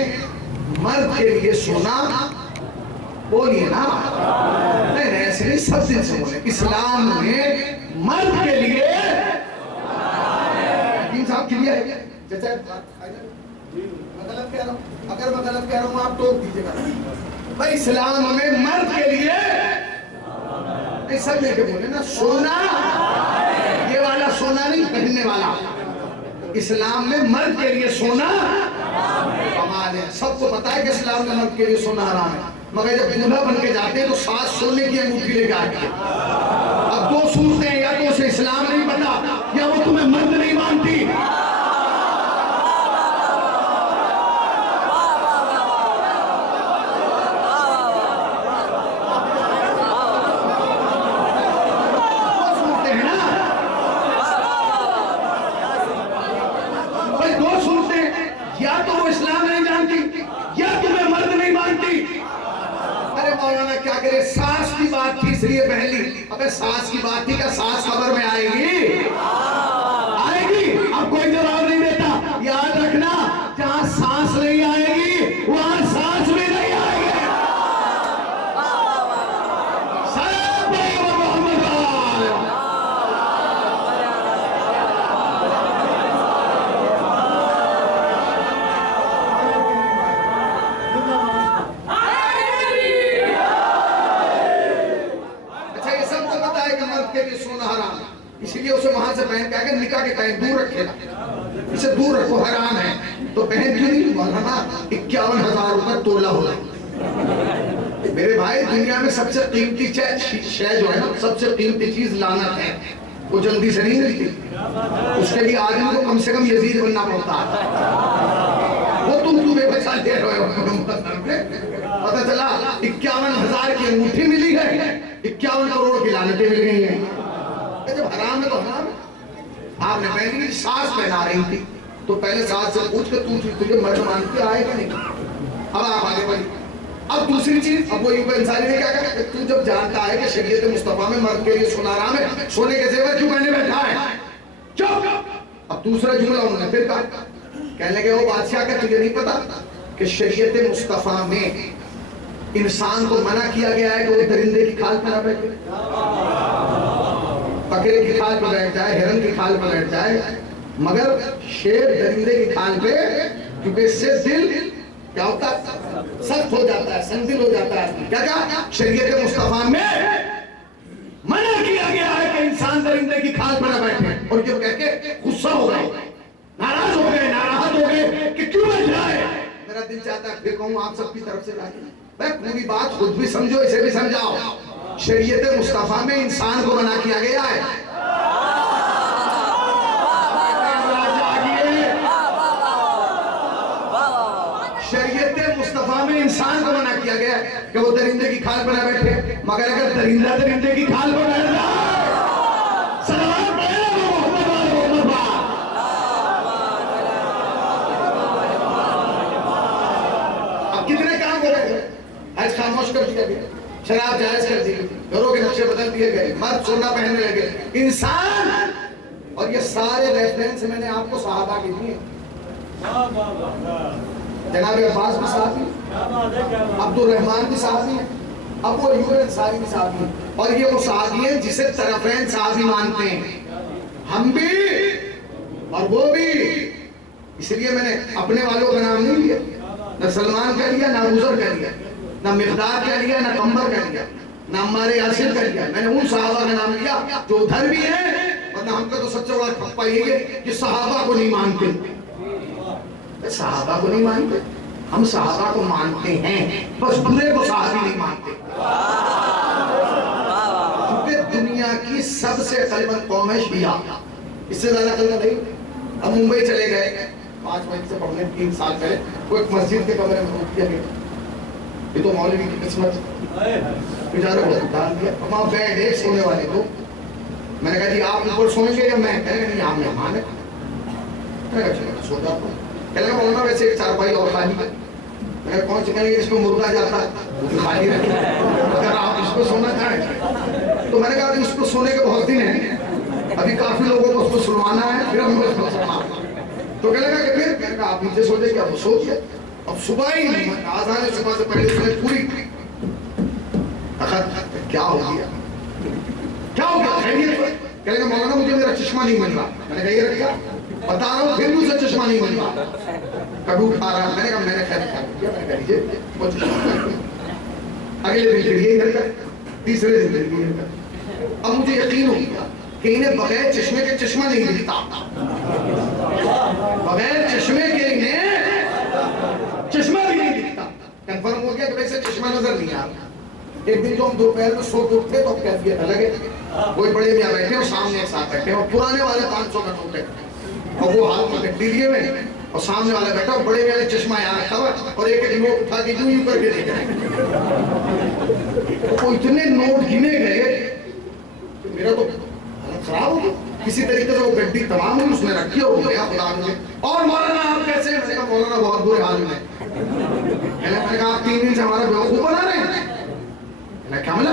मर्द के लिए सोना, बोलिए ना, नहीं नहीं ऐसे नहीं, सब दिन से बोले, इस्लाम में मर्द के लिए साहब क्लियर है? मैं गलत कह रहा हूं? अगर मैं गलत कह रहा हूं आप टोक दीजिएगा भाई। इस्लाम में मर्द के लिए सब लेके बोले ना, सोना, ये वाला सोना नहीं, पहनने वाला। इस्लाम में मर्द के लिए सोना कमाल है। सबको पता है कि इस्लाम में मर्द के लिए सोना हराम है, मगर जब दूल्हा बन के जाते हैं तो सास सोने की अंगूठी लेके आते हैं। अब दो सूरतें हैं, या तो उसे इस्लाम नहीं पता या वो तुम्हें मर्द नहीं मानती। सास की बात थी इसलिए बहन ली। अबे सास की बात थी, क्या सास खबर में आएगी? आएगी। अब कोई जवाब नहीं देता। याद रखना, जहां सांस नहीं आएगी वहां सांस भी नहीं आएगी। इसलिए उसे वहां से बहन कह के निकाह के टाइम दूर रखेगा, इसे दूर रखो, हराम है। तो बहन क्यों नहीं? मौलाना 51,000 रुपए तोला होगा। मेरे भाई, दुनिया में सबसे कीमती शय जो है ना, सबसे कीमती चीज लानत है, वो जल्दी से नहीं मिलती। उसके लिए आदमी को कम से कम यजीद बनना पड़ता है। वो तुम बेबसा ले रहे हो। पता चला 51,000 की अंगूठी मिली है, 51 करोड़ की लानतें मिल गई हैं। जब हराम है तो हराम है। आपने पहली सास पहना रही थी तो पहले सास से पूछ के तुझे मर्द मानती आएगा नहीं। अब आप आगे बढ़ी। अब दूसरी चीज, अब वो यूब अंसारी ने क्या कहा, तू जब जानता है कि शरीयत मुस्तफा में मर्द के लिए सोना हराम है, सोने के जेवर क्यों पहने बैठा है? चुप। अब दूसरा जुमला उन्होंने फिर कहा, कहने लगे वो बादशाह का तुझे नहीं पता कि शरीयत मुस्तफा में इंसान को मना किया गया है कि वो दरिंदे की खाल पर ना बैठे, बकरे की खाल पर बैठ जाए, हिरन की खाल पर बैठ जाए, मगर शेर दरिंदे की खाल पे, क्योंकि इससे दिल क्या होता है? सख्त हो जाता है, संदिल हो जाता है। क्या कहा? शरीयत मुस्तफा में मना किया गया है कि इंसान दरिंदे की खाल पर ना बैठे। और जो कह के गुस्सा हो गए, नाराज हो गए, नाराज हो गए कि क्यों बैठ रहा है। मेरा दिल चाहता है फिर कहूं आप सबकी तरफ से जाके, पूरी बात खुद भी समझो, इसे भी समझाओ। शरीयत मुस्तफा में इंसान को मना किया गया है। शरीयत मुस्तफा में इंसान को मना किया गया है कि वो दरिंदे की खाल पर न बैठे, मगर अगर दरिंदा दरिंदे की खाल पर बैठ जाए, कितने काम हो रहे हैं, आज खामोश कर दिया गया, शराब जायज कर दी, घरों के नक्शे बदल दिए गए, मर्द सोना पहनने लगे इंसान। और ये सारे रेफरेंस मैंने आपको सहाबा के दिए। जनाब अब्बास भी साहबी, अब्दुल रहमान भी साहबी है, अबू अय्यूब अंसारी भी साहबी है, और ये वो साहबी है जिसे तरफैन साहबी मानते हैं, हम भी और वो भी। इसलिए मैंने अपने वालों का नाम नहीं लिया, न सलमान का लिया, ना अबूजर का लिया, ना मिक़दार का लिया, ना कम्बर का लिया, ना हमारे यासिर का लिया। मैंने उन सहाबा का नाम लिया जो उधर भी है, वरना हमका तो सबसे बड़ा ठप्पा यही है कि सहाबा को नहीं मानते। सहाबा को नहीं मानते, हम सहाबा को मानते हैं, बस बुरे को सहाबी नहीं मानते। क्योंकि दुनिया की सबसे अक्लमंद कौम है शिया, इससे ज्यादा अक्लमंद नहीं। अब मुंबई चले गए 5 महीने से पढ़ने, 3 साल पहले वो एक मस्जिद के कमरे में रोक दिया गया। ये तो मौलवी की किस्मत, बेचारे को डाल दिया। वहां बेड है सोने वाले को। मैंने कहा जी आप ऊपर सोएंगे या मैं? कहेंगे नहीं आप मेहमान है। मैंने कहा चलो सो जाता हूँ। कहने बोलना वैसे एक चारपाई और खाली है। मैंने कौन से कहेंगे इसको मुर्गा जाता है वो भी खाली रखे, अगर आप इसको सोना चाहें। तो मैंने कहा इसको सोने के बहुत दिन हैं, अभी काफी लोगों को उसको सुनवाना है, फिर हम उसको सुनवाना। तो कहने लगा कि फिर मैंने कहा आप नीचे सो जाइए। अब वो सो गया। अब सुबह ही आजान सुबह से पहले उसने पूरी क्या हो गया, क्या हो गया? कहने लगा मौलाना मुझे मेरा चश्मा नहीं मिल रहा। मैंने कहा ये रखा बता रहा हूँ, फिर भी उसे चश्मा नहीं मिल रहा, कभी उठा रहा। मैंने कहा मैंने खैर किया, मैंने कहा लीजिए वो चश्मा। अगले दिन फिर यही हरकत, तीसरे दिन फिर यही हरकत। अब मुझे यकीन हो गया कि इन्हें बगैर चश्मे के चश्मा नहीं दिखता, बगैर चश्मे के इन्हें चश्मा भी नहीं दिखता। कंफर्म हो गया कि वैसे चश्मा नजर नहीं आ रहा। एक दिन जो हम दोपहर में सो के उठे तो कैफियत अलग है। कोई बड़े मियाँ बैठे और सामने एक साथ बैठे और पुराने वाले 500 का नोट है और वो हाथ में गड्डी लिए हुए और सामने वाला बैठा और बड़े वाले चश्मा यहाँ रखा हुआ और एक एक नोट उठा के यूं करके देख रहे हैं। तो इतने नोट गिने गए तो मेरा तो हालत खराब हो गया। किसी तरीके से वो गड्डी तमाम हुई उसने रखी हो गया खुदा मुझे। और मौलाना आप कैसे? मैंने कहा मौलाना बहुत बुरे हाल में। मैंने कहा आप 3 दिन से हमारा बेवकूफ बना रहे हैं। क्या मिला?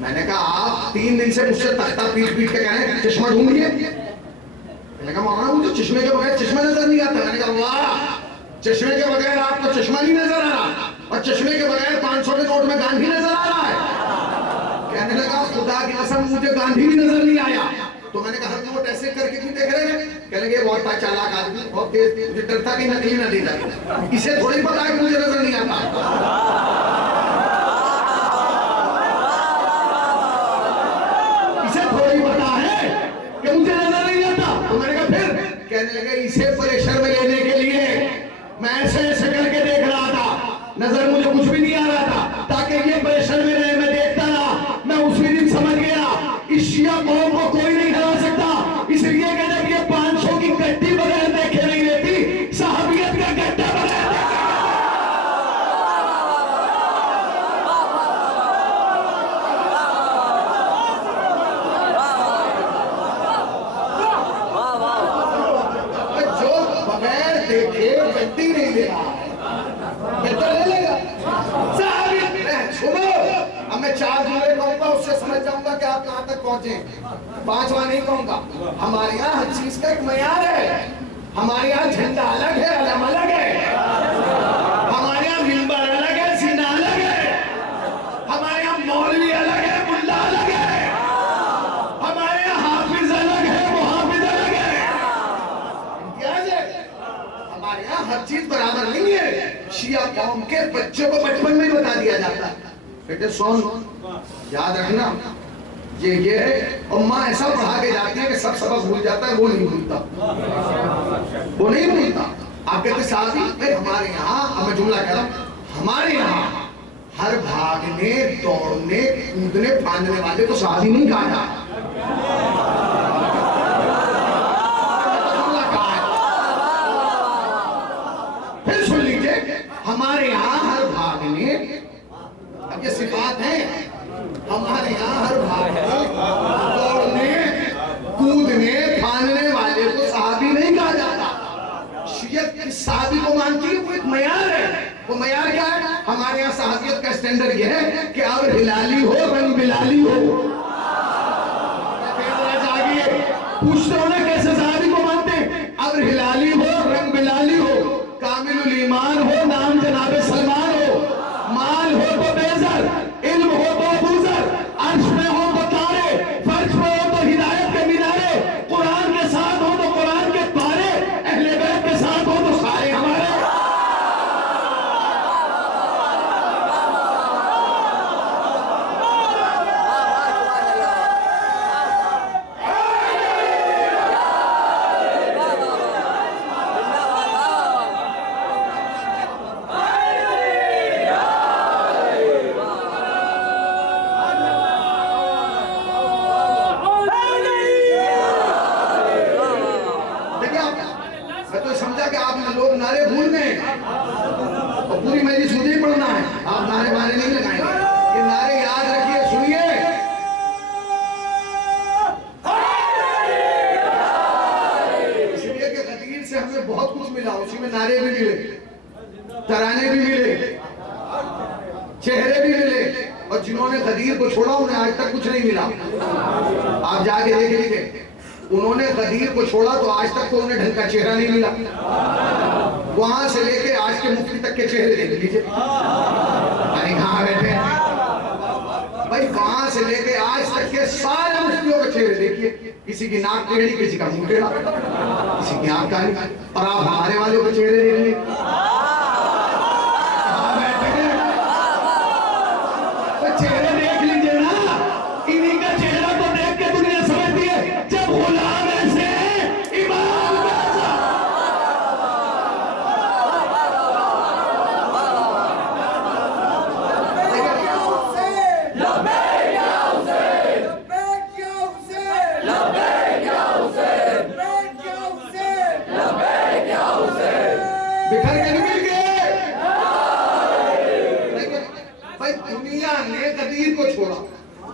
मैंने कहा आप 3 दिन से मुझसे तख्ता पीट पीट के कह रहे हैं चश्मा ढूंढिए। मैंने कहा मौलाना मुझे चश्मे के बगैर चश्मा नजर नहीं आता। मैंने कहा वाह, चश्मे के बगैर आपको चश्मा नहीं नजर आ रहा और चश्मे के बगैर 500 के नोट में गांधी नजर आ रहा है। कहने लगा खुदा की कसम मुझे गांधी भी नजर नहीं आया। तो मैंने कहा हर नोट ऐसे करके क्यों देख रहे हैं? कहने लगे बहुत चालाक आदमी, बहुत तेज, मुझे डर था कि नकली ना दे जाए, इसे थोड़ी पता है कि मुझे नजर नहीं आता। मुझे नजर नहीं आता। तो मैंने कहा फिर? कहने लगे इसे प्रेशर में लेने के लिए मैं ऐसे ऐसे करके देख रहा था, नजर मुझे कुछ भी नहीं आ रहा था, ताकि ये प्रेशर में रहे। मैं देखता रहा, मैं उसी दिन समझ गया इस शिया कौम को कोई नहीं हरा सकता। इसलिए कहने लगे 500 की गड्डी बगैर देखे नहीं रहती, साहबियत का गड्ढा बगैर गड्डी नहीं दे रहा है, बेहतर ले लेगा। सुनो, अब मैं 4 जुमले कहूंगा, उससे समझ जाऊंगा कि आप कहां तक पहुंचे। 5वां नहीं कहूंगा। हमारे यहाँ हर चीज का एक मयार है। हमारे यहाँ झंडा अलग है, अलम अलग है। हमारे यहाँ मिंबर अलग है, सीना अलग है। हमारे यहाँ मौलवी अलग है, मुल्ला अलग है। हमारे यहाँ हाफिज अलग है, मुहाफिज अलग है। इम्तियाज है। हमारे यहाँ हर चीज बराबर नहीं है। शिया कौम के बच्चों को बचपन में बता दिया जाता है, बेटे सुन, याद रखना ये है। और माँ ऐसा पढ़ा के जाती है कि सब सबक भूल जाता है, वो नहीं भूलता, वो नहीं भूलता। आप कहते साहब हमारे यहाँ, अब मैं जुमला कह रहा हूँ, हमारे यहाँ हर भागने, दौड़ने, कूदने, फांदने वाले को सहाबी नहीं कहा जाता। फिर सुन लीजिए, हमारे यहाँ हर भागने, अब ये सिफात है, हमारे यहाँ हर भागने, दौड़ने, कूदने, फांदने वाले को सहाबी नहीं कहा जाता। शियत किस सहाबी को मानती है? वो एक मयार है। वो मयार क्या है? हमारे यहाँ सहाबियत का स्टैंडर्ड ये है कि अब हिलाली हो, रंग बिलाली हो। पूछते हो ना कैसे सहाबी को मानते हैं? अब हिलाली हो, रंग बिलाली हो, कामिलुल ईमान हो, नाम जनाबे सलमान हो, माल हो तो बेजर, इल्म हो तो अबूजर, अर्श में हो तो तारे, फर्श में हो तो हिदायत के मीनारे, कुरान के साथ हो तो कुरान के पारे, अहले बैत के साथ हो तो सारे हमारे। मैं तो समझा कि आप लोग नारे भूल गए और पूरी मजलिस मुझे ही पढ़ना है। आप नारे बारे नहीं लगाएंगे, ये नारे याद रखिए, सुनिए। इसलिए कि गदीर से हमें बहुत कुछ मिला, उसी में नारे भी मिले, तराने भी मिले, चेहरे भी मिले, और जिन्होंने गदीर को छोड़ा उन्हें आज तक कुछ नहीं मिला। आप जाके देख लीजिए, उन्होंने गदीर को छोड़ा तो आज तक तो उन्हें ढंग का चेहरा नहीं मिला। वहां से लेके आज के मुफ्ती तक के चेहरे देख लीजिए, अरे कहाँ बैठे भाई, वहां से लेके आज तक के सारे मुफ्तियों के चेहरे देखिए, किसी की नाक टेढ़ी, किसी का मुंह टेढ़ा, किसी की आंख काली, और आप हमारे वालों के चेहरे देख लीजिए, चेहरे देख लीजिए ना। इन्हीं का चेहरा तो देख के दुनिया समझती है जब गुलाम ऐसे इमाम कैसा। बिखर के नहीं मिल गए भाई। दुनिया ने गदीर को छोड़ा,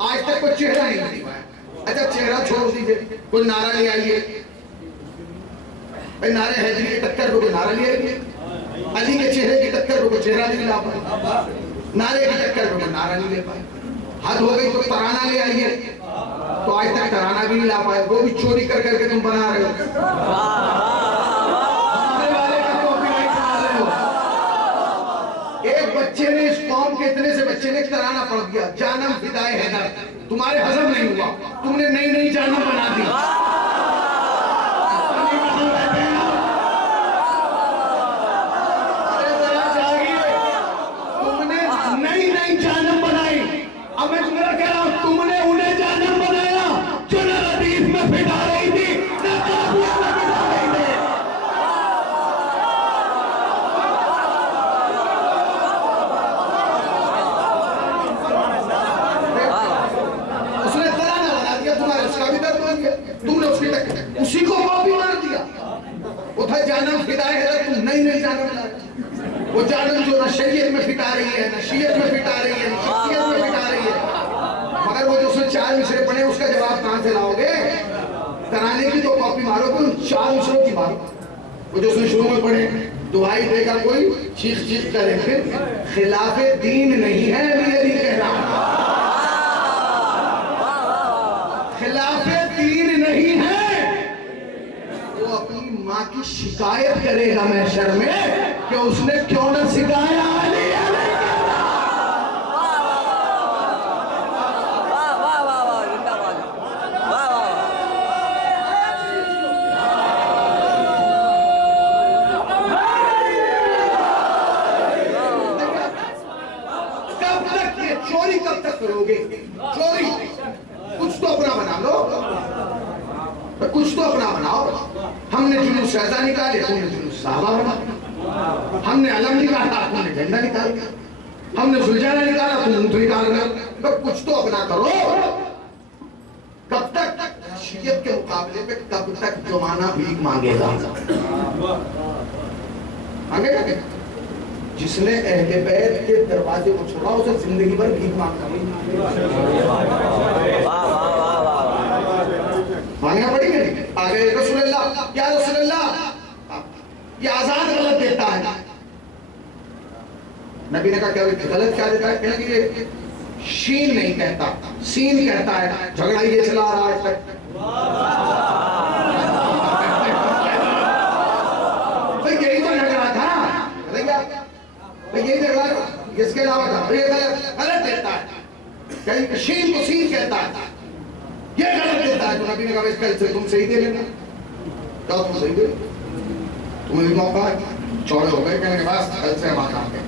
आज तक कोई चेहरा नहीं दिखाया। अच्छा चेहरा छोड़ दीजिए, कोई नारा ले आइए भाई, नारे हैदरी की टक्कर को कोई नारा ले आइए, अली के चेहरे की टक्कर को कोई चेहरा नहीं ला पाए, नारे की टक्कर को कोई नारा नहीं ले पाए। हद हो गई तो तराना ले आइए, तो आज तक तराना भी नहीं ला पाए, वो भी चोरी कर करके तुम बना रहे हो। एक बच्चे ने, इस कौम के इतने से बच्चे ने तराना पढ़ दिया, जानम फिदाए हैदर, तुम्हारे हजम नहीं हुआ, तुमने नई नई जानम बना दी। तुमने नई नई जानम बनाई। अब मैं तुम्हें कह रहा हूं, तुमने उन्हें जानम बनाया जो न लतीफ में फिदा रही थी, न काफिया में फिदा रही थी। तुमने उसकी तक उसी को कॉपी मार दिया। वो था जानम फिदाए है, तुम नई नई जानम ला, वो जानम जो न शरीयत में फिटा रही है, न शियत में फिटा रही है, न शियत में फिटा रही है। मगर वो जो उसने 4 मिसरे पढ़े, उसका जवाब कहां से लाओगे? तराने की तो कॉपी मारोगे, 4 मिसरों की मारो। वो जो उसने शुरू में पढ़े, दुआई देगा कोई चीख चीख करे, फिर खिलाफे दीन नहीं है अली कहना, खिलाफे दीन नहीं है। वो अपनी माँ की शिकायत करेगा महशर में कि उसने क्यों न सिखाया अली कब तक ये चोरी कब तक करोगे? चोरी कुछ तो अपना बना लो, कुछ तो अपना बनाओ। हमने जुलूस ऐसा निकाले, तुमने जुलूस साहबा बना, हमने अलम निकाला, तुमने झंडा निकाल। हमने सुलझाना निकाला, तुम ऊँट निकाल रहे हो। कुछ तो अपना करो। कब तक शियत के मुकाबले में कब तक जमाना भीख मांगेगा? मांगेगा क्या? जिसने अहले बैत के दरवाजे को छोड़ा उसे जिंदगी भर भीख मांगना मांगना पड़ेगा। आगे रसूलुल्लाह, या रसूलुल्लाह ये आजाद गलत देता है। नबी ने कहा क्या गलत क्या देता है? कहने ये शीन नहीं कहता, सीन कहता है। झगड़ा ये चला आ रहा है तक। तो यही तो झगड़ा था भैया, यही झगड़ा इसके अलावा था। ये गलत देता है, कहीं शीन को सीन कहता है, ये गलत देता है। तो नबी ने कहा इसका तुम सही दे लेना। क्या तुम सही दे? तुम्हें मौका चौड़े हो गए, कहने के बाद कल से हम आते हैं।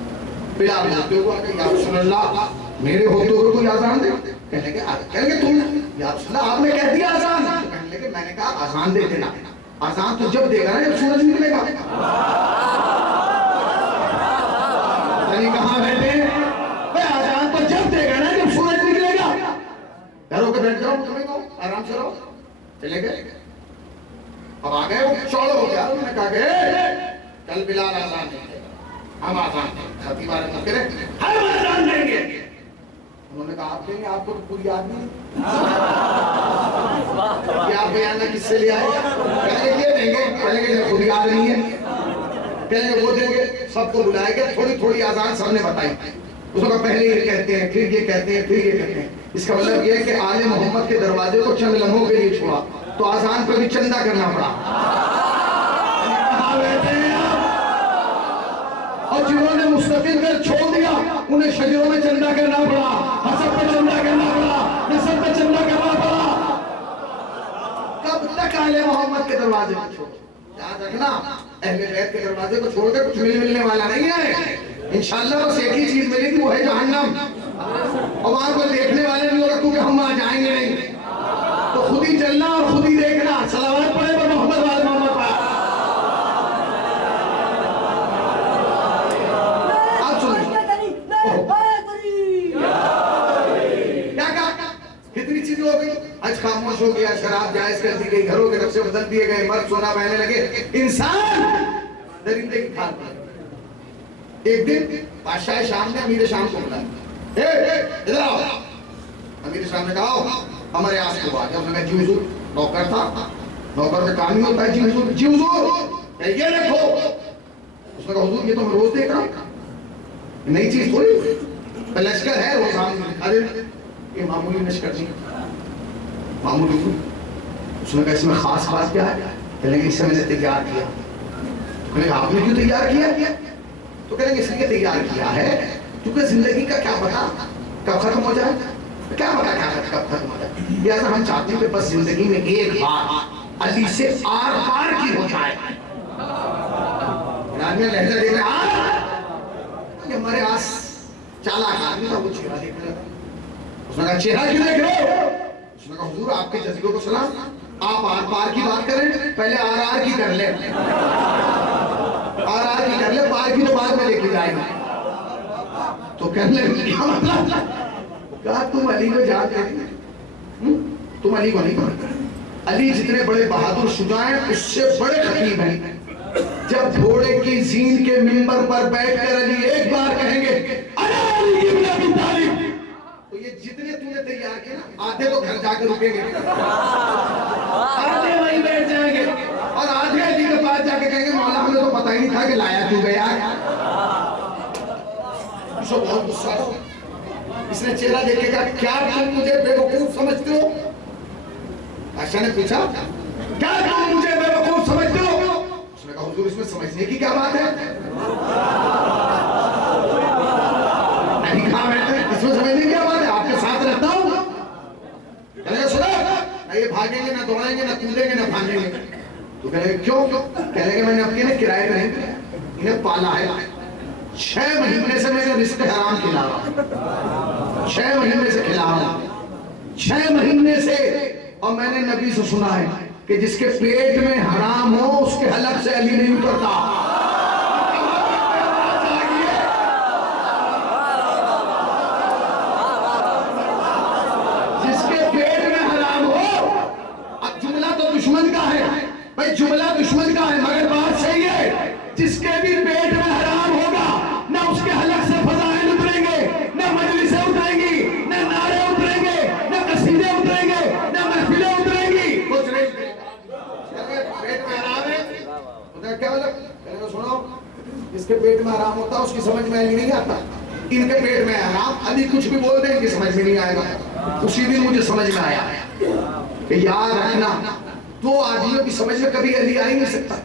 बिलाल होते हुए या रसूलुल्लाह मेरे होते हुए कोई आजान दे? कहने तुम या रसूलुल्लाह आपने कह दिया आजान। कहने लगे मैंने कहा आजान दे देना। आजान तो जब देगा ना जब सूरज निकलेगा। कहाँ बैठे? आजान तो जब देगा ना जब सूरज निकलेगा। घरों के बैठ जाओ, तुम्हें कहो आराम से रहो। चले गए। अब आ गए, वो चौड़े हो गया। उन्होंने कहा कल बिलाल आजान देंगे, हम आजान देंगे। खतीब हम आजान देंगे। उन्होंने कहा आप देंगे? आपको तो पूरी याद नहीं। आप बयान किससे ले आए? ये देंगे। कहेंगे खुद याद नहीं है। कहेंगे वो देंगे। सबको बुलाएंगे, थोड़ी थोड़ी आजान सबने बताई। उसको पहले ये कहते हैं, फिर ये कहते हैं, फिर ये कहते हैं। इसका मतलब ये है कि आले मोहम्मद के दरवाजे को चंद लम्हों के लिए छोड़ा तो आजान पर भी चंदा करना पड़ा। और जिन्होंने मुस्तकिल कर छोड़ दिया उन्हें शजरों में चंदा करना पड़ा, हसब पे चंदा करना पड़ा, नसब पे चंदा करना पड़ा। कब तक आले मोहम्मद के दरवाजे को छोड़? याद रखना, अहले बैत के दरवाजे को छोड़ के कुछ मिलने वाला नहीं है। इंशाअल्लाह बस एक ही चीज मिलेगी, वो है जहन्नम। और वहां कोई देखने वाले नहीं होगा क्योंकि हम वहां जाएंगे नहीं। तो खुद ही चलना और खुद ही देखना। सलावत पढ़े पर मोहम्मद वाले मोहम्मद पर। आप सुनिए क्या कहा? कितनी चीजें हो गई। आज खामोश हो गया, शराब जायज कर दी गई, घरों के नक्शे बदल दिए गए, मर्द सोना पहनने लगे, इंसान दरिंदे की खाल पर। एक दिन बादशाह शाम ने अमीर शाम को बुलाया, इधर आओ। अमीर शाम ने कहा हमारे आस को बात है। उसने कहा जी हुजूर। नौकर था, नौकर का काम ही होता है जी हुजूर, जी हुजूर ये देखो। उसने कहा हुजूर ये तो मैं रोज देख रहा हूँ, नई चीज थोड़ी। लश्कर है वो सामने दिखा दे, ये मामूली लश्कर नहीं, मामूली। उसने कहा इसमें खास बात क्या है? कहलेंगे इससे मैंने तैयार किया। कहलेंगे आपने क्यों तैयार किया? तो कहेंगे इसलिए तैयार किया है क्योंकि जिंदगी का क्या पता कब खत्म हो जाए, क्या पता क्या कब खत्म हो जाए। लिहाजा हम चाहते हैं कि बस जिंदगी में एक बार अली से आर पार की हो जाए। लहजा देख रहे हमारे आस चालाक आदमी था, वो चेहरा देख रहा था। उसने कहा चेहरा क्यों देख रहे हो? उसने कहा हुजूर आपके जज्बे को सलाम, आप आर पार की बात करें, पहले आर आर की कर ले। आर आर की कर ले, पार की तो बाद में लेके जाएगा। तो कहने लगे क्या मतलब? कहा तुम अली को जानते हैं? तुम अली को नहीं जानते। अली जितने बड़े बहादुर शुजा हैं उससे बड़े खतीब हैं। जब घोड़े की जीन के मिंबर पर बैठकर अली एक बार कहेंगे तो ये जितने तूने तैयार किए ना आधे तो घर जाकर रुकेंगे, आधे वहीं बैठ जाएंगे और आधे अली के पास जाके कहेंगे मौला हमें तो पता ही नहीं था कि लाया क्यों गया। बहुत गुस्सा हो। इसने चेहरा देखेगा क्या तुम मुझे बेवकूफ समझते हो? बादशाह ने पूछा क्या तुम मुझे बेवकूफ समझते हो? उसने कहा हुजूर इसमें समझने की क्या बात है? नहीं कहा मैंने इसमें समझने की क्या बात है, आपके साथ रहता हूँ। सुनो ये भागेंगे ना दौड़ेंगे ना कूदेंगे ना भागेंगे। तो कहेंगे क्यों? कहेंगे मैंने अपने ने किराए पे नहीं दिया, इन्हें पाला है। 6 महीने से मैंने रिस्क हराम खिला रहा हूं, 6 महीने से खिला रहा हूं, 6 महीने से। और मैंने नबी से सुना है कि जिसके पेट में हराम हो उसके हलक से अली नहीं उतरता। जिसके पेट में हराम हो। अब जुमला तो दुश्मन का है भाई, जुमला दुश्मन का है, मगर बात सही है, जिसके भी पेट में हराम होगा ना उसके हलक से फजाइल उतरेंगे, ना मजलिसें उतरेंगी, ना नारे उतरेंगे, ना कसीदे उतरेंगे, ना महफिलें उतरेंगी, कुछ नहीं। पेट में हराम है क्या मतलब? सुनो, इसके पेट में हराम होता उसकी समझ में नहीं आता, इनके पेट में हराम, अभी कुछ भी बोल दें इनकी समझ में नहीं आएगा। उसी दिन मुझे समझ में आया कि याद रखना, दो आदमियों की समझ में कभी अली आ ही नहीं सकता।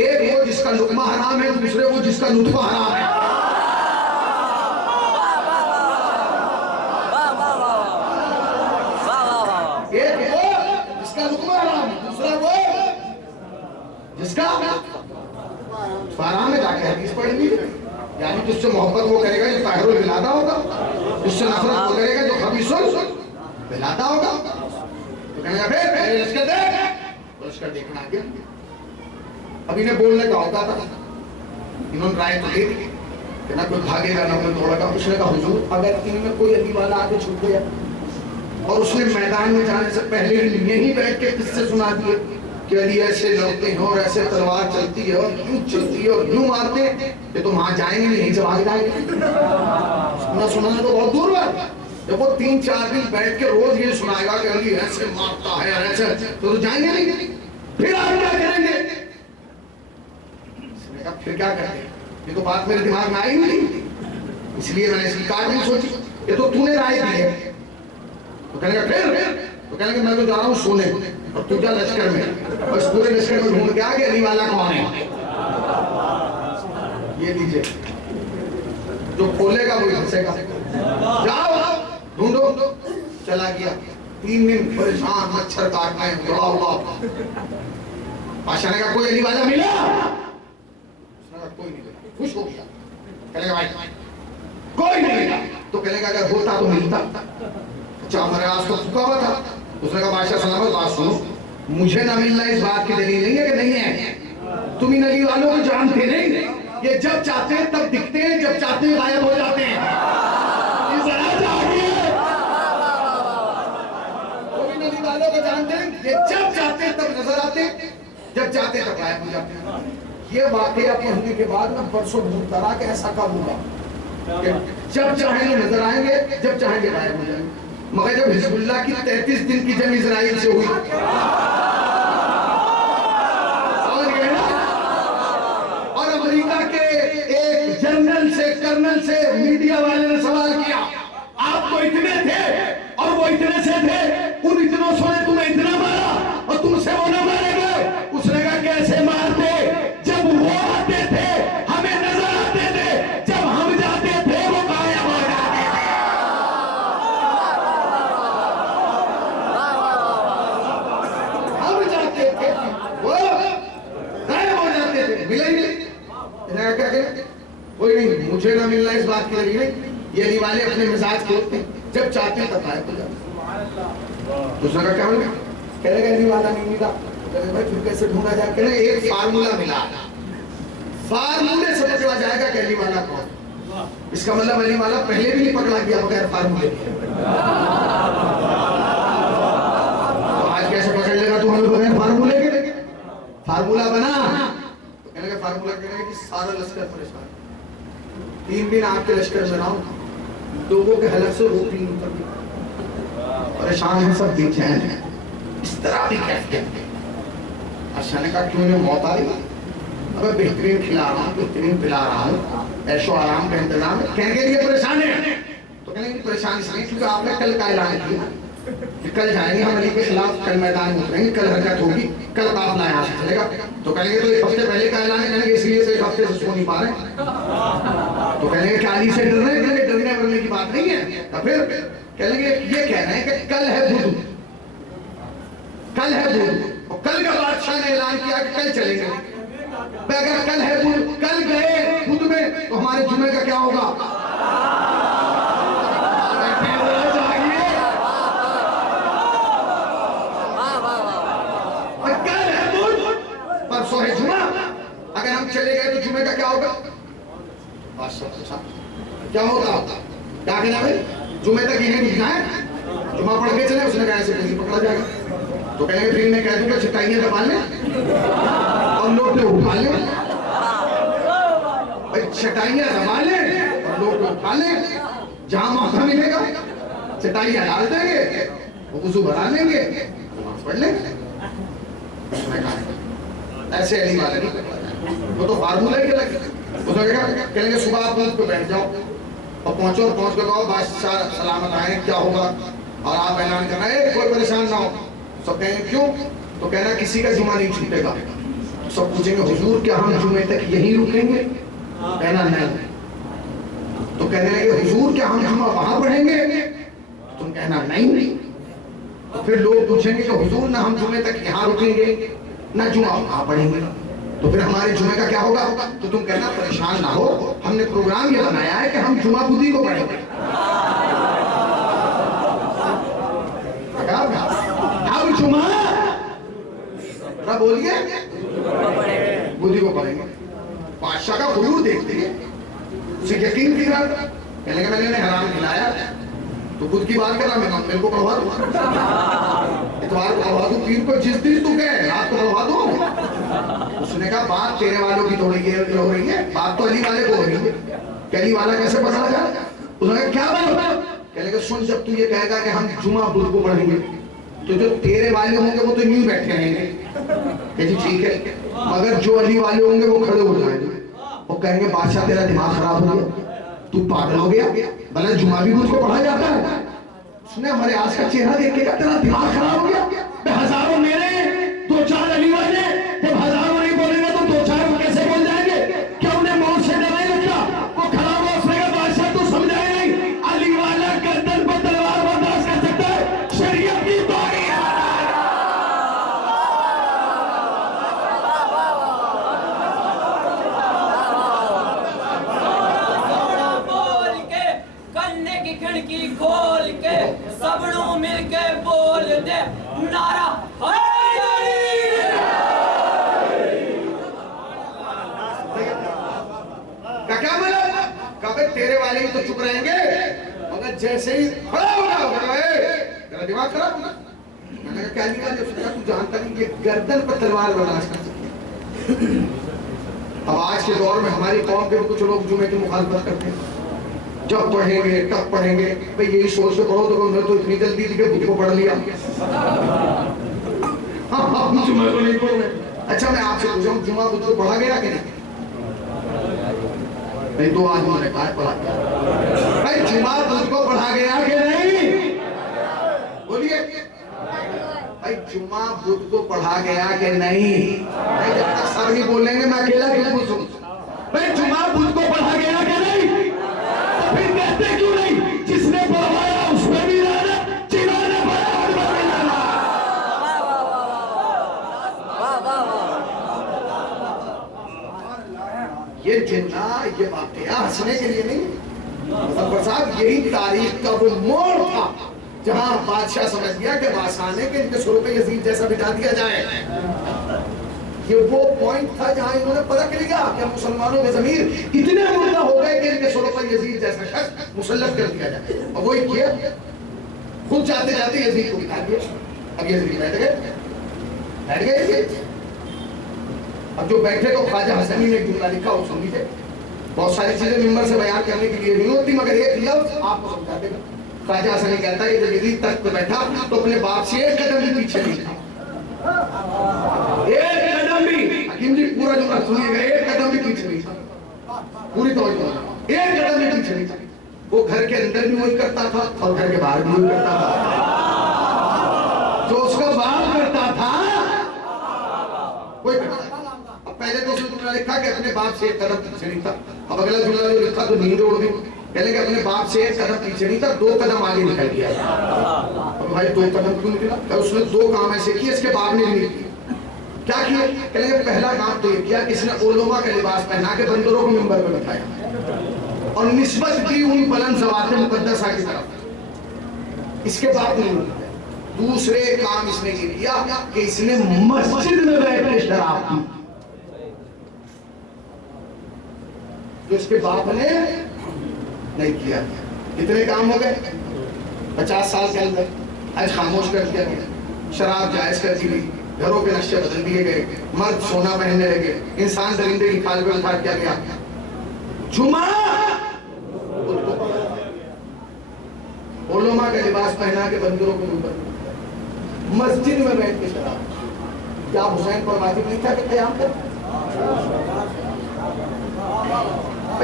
एक वो जिसका लुकमा हराम है, दूसरे वो जिसका लुत्फा हराम है। एक वो जिसका लुकमा हराम है, दूसरा वो जिसका हराम है। जाके हदीस पढ़ेंगे, यानी जिससे मोहब्बत वो करेगा जो ताहिरुल मिलाता होगा, जिससे नफरत वो करेगा जो खबीसुल मिलाता होगा। तो कहेगा फिर लश्कर देख, लश्कर देखना आगे। अब इन्हें बोलने का होता था, इन्होंने राय तो दी कि ना कोई भागेगा ना कोई दौड़ेगा। उसने कहा हुजूर अगर इनमें कोई अली वाला आगे छूट गया, और उसने मैदान में जाने से पहले यहीं बैठ के किससे सुना दिए कि अली ऐसे लड़ते हैं और ऐसे तलवार चलती है और यूं चलती है और यूं मारते हैं, कि तुम वहां जाएंगे नहीं, यहीं से भाग जाएंगे। सुनाना तो बहुत दूर बात। जब वो 3-4 दिन बैठ के रोज ये सुनाएगा कि अली ऐसे मारता है ऐसे, तो जाएंगे नहीं। फिर आप क्या करेंगे? फिर क्या करते? ये तो बात मेरे दिमाग में आई नहीं, इसलिए मैंने इसकी काट नहीं सोची। ये तो तूने राय दी है। तो कहेंगे फिर तो कहेंगे मैं तो जा रहा हूँ सोने, और तू जा लश्कर में, और इस पूरे लश्कर में ढूंढ के आ गया अली वाला कौन है। ये लीजिए, जो खोलेगा वही हंसेगा। जाओ ढूंढो। चला गया, 3 दिन परेशान, मच्छर काटना है, दौड़ा हुआ। बादशाह ने कहा कोई अली वाला मिला? कोई नहीं मिला। खुश हो गया, कहेगा भाई कोई नहीं मिला। तो कहेगा अगर होता तो मिलता। अच्छा हमारे आस तो फूका हुआ था। उसने कहा बादशाह सलामत, बात सुनो, मुझे ना मिलना इस बात की दलील नहीं है कि नहीं है। तुम इन अली वालों को जानते नहीं, ये जब चाहते हैं तब दिखते हैं, जब चाहते हैं गायब हो जाते हैं। तुम इन अली वालों को जानते हैं, ये जब चाहते हैं तब नजर आते हैं, जब चाहते हैं तब गायब हो जाते हैं। ये वाकया पढ़ने के बाद ना परसों ढूंढता रहा कि ऐसा कब होगा, जब चाहेंगे नजर आएंगे, जब चाहेंगे गायब हो जाएंगे। मगर जब हिजबुल्लाह की 33 दिन की जंग इजराइल से हुई, समझ गए ना, और अमेरिका के एक जनरल से, कर्नल से मीडिया वाले ने सवाल किया, आप तो इतने थे और वो इतने से थे, उन इतनों से तुम्हें इतना मारा और तुमसे वो ना मारे गए। उसने कहा कैसे मारते? जब वो आते थे हमें नजर आते थे, जब हम जाते थे वो गायब हो जाते थे। हम जाते थे वो गायब हो जाते थे, मिले ही नहीं। क्या करें? कोई नहीं, मुझे ना मिलना इस बात की लगी नहीं। ये अली वाले अपने मिजाज के होते हैं, जब चाहते हैं तब गायब हो जाते। दूसरा का क्या होगा? कहेगा अली वाला नहीं मिला, भाई फिर कैसे ढूंढा जाए? कहेगा एक फार्मूला मिला, फार्मूले से पकड़ा जाएगा कि अली वाला कौन। इसका मतलब अली वाला पहले भी नहीं पकड़ा गया बगैर फार्मूले। तो आज कैसे पकड़ लेगा तू हमें बगैर फार्मूले के? फार्मूला बना। तो कहने का फार्मूला कहने कि सारा लश्कर परेशान, 3 दिन आपके लश्कर में रहा हूं, लोगों के हलक से रोटी नहीं उतरती, परेशान है, सब बेचैन है, इस तरह भी कहते हैं। अच्छा ने कहा क्यों इन्हें मौत आ रही? अबे बेहतरीन खिला रहा हूँ, बेहतरीन पिला रहा हूँ, ऐशो आराम का इंतजाम है, कहने के लिए परेशान है। तो कहने की परेशान इसलिए क्योंकि आपने कल का ऐलान किया कि कल जाएंगे हम अली के खिलाफ, कल मैदान में उतरेंगे, कल हरकत होगी, कल काफिला यहाँ से चलेगा। तो कहेंगे तो 1 हफ्ते पहले का ऐलान है, कहेंगे इसलिए तो 1 हफ्ते से सो नहीं पा रहे। तो कहेंगे कि अली से डर रहे हैं, कहेंगे डरने वरने की बात नहीं है। तो फिर कहेंगे ये कह रहे हैं कि कल है बुध, कल है बुध, और कल का बादशाह ने ऐलान किया कि कल चलेंगे। अगर कल है बुध, कल गए बुध में, तो हमारे जुमे का क्या होगा? कल है बुध, परसों है जुमा, अगर हम चले गए तो जुमे का क्या होगा? क्या होगा? क्या कहना भाई? जुमे तक इन्हें रुकना है, जुमा पढ़ के चले, उसने कहा ऐसे नहीं पकड़ा जाएगा। तो कहेंगे फिर मैं कह दूंगा चटाइयां दबा ले और लोटे उठा ले, भाई चटाइयां दबा ले और लोटे उठा ले, जहां मौका मिलेगा चटाइयां डाल देंगे, वुज़ू बना लेंगे, नमाज पढ़ लेंगे। ऐसे अली वाले नहीं, वो तो फार्मूला ही अलग है। कहेंगे सुबह आप पे बैठ जाओ और पहुंचो, और पहुंच के कहो बादशाह सलामत आए, क्या होगा, और आप ऐलान करना है कोई परेशान ना हो। सब कहेंगे क्यों, तो कहना किसी का जुमा नहीं छूटेगा। सब पूछेंगे हुजूर क्या हम जुमे तक यही रुकेंगे, कहना नहीं। तो कहने लगे हुजूर क्या हम जुमा वहां पढ़ेंगे, तुम कहना नहीं। तो फिर लोग पूछेंगे कि हुजूर ना हम जुमे तक यहाँ रुकेंगे ना जुमा वहां पढ़ेंगे, तो फिर हमारे जुमे का क्या होगा। तो तुम कहना परेशान ना हो, हमने प्रोग्राम ये बनाया है कि हम जुमा बुद्धि को पढ़ेंगे। हम जुमा बोलिए बुद्धि को पढ़ेंगे। बादशाह का हुजूर देखते हैं, उसे यकीन भी रहा, कहने का मैंने हराम खिलाया तो खुद की बात कर रहा, मैं मेरे को पढ़वा दूं, इतवार को पढ़वा दूं, पीर को जिस दिन तू कहे रात को पढ़वा दूं। उसने कहा बात तेरे वालों की थोड़ी हो रही है, बात तो अली वाले को हो रही है। अली वाला कैसे पता लगा, उसने कहा क्या बात, कहने का सुन जब तू ये कहेगा कि हम जुमा बुध को पढ़ेंगे तो जो तेरे वाले होंगे वो तो यूं बैठे रहेंगे जी ठीक है, मगर जो अली वाले होंगे वो खड़े हो जाएंगे, वो कहेंगे बादशाह तेरा दिमाग खराब हो गया, तू पागल हो गया, भला जुमा भी बुध को पढ़ा जाता है। उसने हमारे आज का चेहरा देख के कहा तेरा दिमाग खराब हो गया, हजारों मेरे दो चार अली वाले, जब हजारों नहीं बोलेंगे तो दो चार कैसे बोल जाएंगे, क्या उन्हें मौत से डर नहीं लगता। वो खड़ा हुआ, उसने कहा बादशाह तू समझाए नहीं, अली वाला गर्दन पर तलवार बर्दाश्त कर सकता है, शरीयत की बारी है। बोल के कन्ने की खिड़की खोल के सबनों मिल के बोल दे नारा क्या बोला, कभी तेरे वाले भी तो चुप रहेंगे, मगर जैसे ही खड़ा होगा तेरा दिमाग खराब होगा। मैंने कहा क्या निकाल, तू जानता नहीं ये गर्दन पर तलवार बर्दाश्त कर सकती है। अब आज के दौर में हमारी कौम के कुछ लोग जुमे की मुखालफत करते हैं, जब पढ़ेंगे तब पढ़ेंगे, भाई यही सोच के पढ़ो तो मैं तो इतनी जल्दी लिखे बुक को पढ़ लिया। हाँ जुमा तो नहीं पढ़ूंगा। अच्छा मैं आपसे पूछा हूँ जुमा बुक को पढ़ा गया कि नहीं, नहीं तो आज मैंने कहा पढ़ा गया, भाई जुमा बुध को पढ़ा गया कि नहीं, बोलिए भाई जुमा बुध को पढ़ा गया कि नहीं। जब तक सर नहीं बोलेंगे मैं अकेला क्यों पूछूं, भाई जुमा बुध को पढ़ा गया कि नहीं, तो फिर कहते क्यों नहीं, जिसने पढ़वाया उसमें भी रहना, जिन्होंने पढ़ाया उनमें भी रहना। ये जिन्ना ये वाकया हंसने के लिए नहीं, मुजफ्फर साहब यही तारीख का वो मोड़ था जहां बादशाह समझ गया कि बादशाह के इनके सुरों पे यजीद जैसा बिठा दिया जाए। ये वो पॉइंट था जहां इन्होंने परख लिया कि मुसलमानों के ज़मीर इतने मुर्दा हो गए कि इनके सुरों पर यजीद जैसा शख्स मुसल्लत कर दिया जाए, और वही किया, खुद जाते जाते यजीद को बिठा दिया। अब यजीद बैठ गए। अब जो बैठे तो ख्वाजा हसनी ने एक जुमला लिखा, वो सुन लीजिए। बहुत सारी चीजें मिंबर से बयान करने के लिए नहीं होती, मगर एक लफ्ज आपको समझा देगा। ख्वाजा हसनी कहता है जब यजीद तख्त पे बैठा तो अपने बाप से एक कदम भी पीछे नहीं था, एक कदम भी। हकीम जी पूरा जुमला सुनिएगा, एक कदम भी पीछे नहीं था, पूरी तवज्जो, एक कदम भी पीछे नहीं था। वो घर के अंदर भी वही करता था और घर के बाहर भी वही करता था, जो उसका बाप करता था वही करता था। पहले तो उसने जुमला लिखा कि अपने बाप से एक कदम पीछे नहीं था, अब अगला जुमला जो लिखा तो नींद उड़ गई। पहले कि अपने बाप से एक कदम पीछे नहीं था, 2 कदम आगे निकल गया। अब भाई 2 कदम क्यों निकला, उसने 2 काम ऐसे किए इसके बाप ने नहीं किए। क्या किए, कहेंगे पहला काम तो ये किया कि इसने उलमा का लिबास पहना के बंदरों को मिंबर पे बिठाया और निस्बत की उन बुलंद ज़वात मुक़द्दसा की तरफ, इसके बाप ने नहीं। दूसरे काम इसने ये किया कि इसने मस्जिद में बैठ के शराब पी, जो इसके बाप ने नहीं किया। कितने काम हो गए 50 साल के अंदर। आज खामोश कर दिया गया, शराब जायज कर दी गई, घरों के नक्शे बदल दिए गए, मर्द सोना पहनने लगे, इंसान दरिंदे की खाल पे उठा दिया गया। जुमा उलमा का लिबास पहना के बंदरों के ऊपर मस्जिद में बैठ के शराब, क्या हुसैन पर वाजिब नहीं था कि क़याम कर?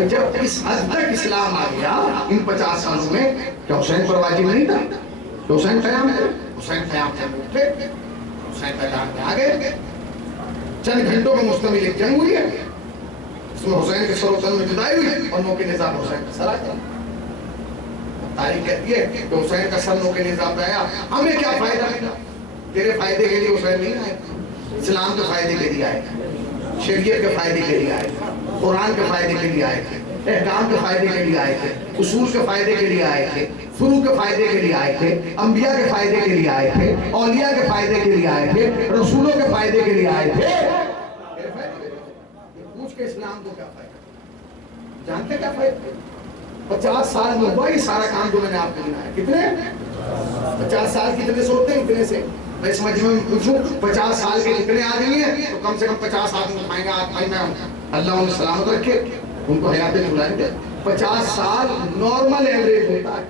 जब इस हद तक इस्लाम आ गया इन 50 सालों में, क्या हुसैन पर वाजिब नहीं था? तो हुसैन क़याम करे, हुसैन क़याम से उठे, हुसैन मैदान में आ गए। चंद घंटों में मुश्तमिल एक जंग हुई है, इसमें हुसैन के सर तन में जुदाई हुई और नौके निज़ाम हुसैन का सर आ गया। तारीख कहती है कि हुसैन का सर नौके निज़ाम आया, हमें क्या फायदा मिला? तेरे फायदे के लिए हुसैन नहीं आए, इस्लाम के फायदे के लिए आए, शरीयत के फायदे के लिए आए थे, कुरान के फायदे के लिए आए थे, एहकाम के फायदे के लिए आए थे, उसूल के फायदे के लिए आए थे, फुरू के फायदे के लिए आए थे, अंबिया के फायदे के लिए आए थे, औलिया के फायदे के लिए आए थे, रसूलों के फायदे के लिए आए थे। पूछ के इस्लाम को क्या फायदा? जानते क्या फायदा? 50 साल में हुआ ये सारा काम जो मैंने आपको गिनाया। कितने? 50 साल कितने से होते हैं? इतने से। मैं इस मजमे में पूछूं 50 साल के कितने आदमी हैं, तो कम से कम 50 आदमी उठाएंगे। आज मैं अल्लाह उन्हें सलामत रखे, उनको हयात बुलाने दे। 50 साल नॉर्मल एवरेज होता है।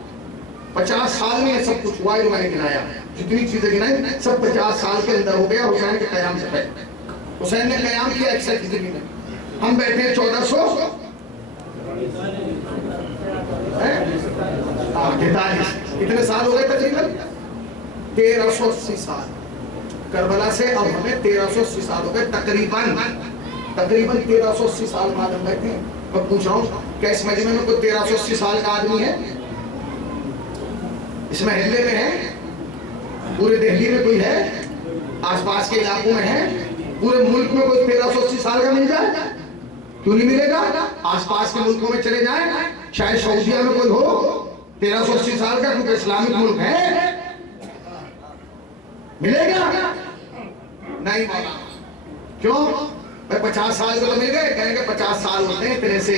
50 साल में ये सब कुछ हुआ जो मैंने गिनाया, जितनी चीजें गिनाई सब 50 साल के अंदर हो गया हुसैन के क़याम से पहले। हुसैन ने क़याम किया 61 हिजरी में, हम बैठे 1443 कितने साल हो गए? तकरीबन 1380 साल। करबला से अब हमें 1380 साल हो गए, तकरीबन 1380 साल बाद हम बैठे हैं। मैं पूछ रहा हूँ क्या इस मजमे में कोई 1380 साल का आदमी है? इस महल्ले में है? पूरे दिल्ली में कोई है? आसपास के इलाकों में है? पूरे मुल्क में कोई 1380 साल का मिल जाए? क्यों नहीं मिलेगा? आसपास के मुल्कों में चले जाए, शायद सऊदीया में कोई हो 1380 साल का, क्योंकि इस्लामिक मुल्क है। मिलेगा? नहीं मिलेगा। क्यों? भाई 50 साल को तो मिल गए, कहेंगे 50 साल होते हैं इतने से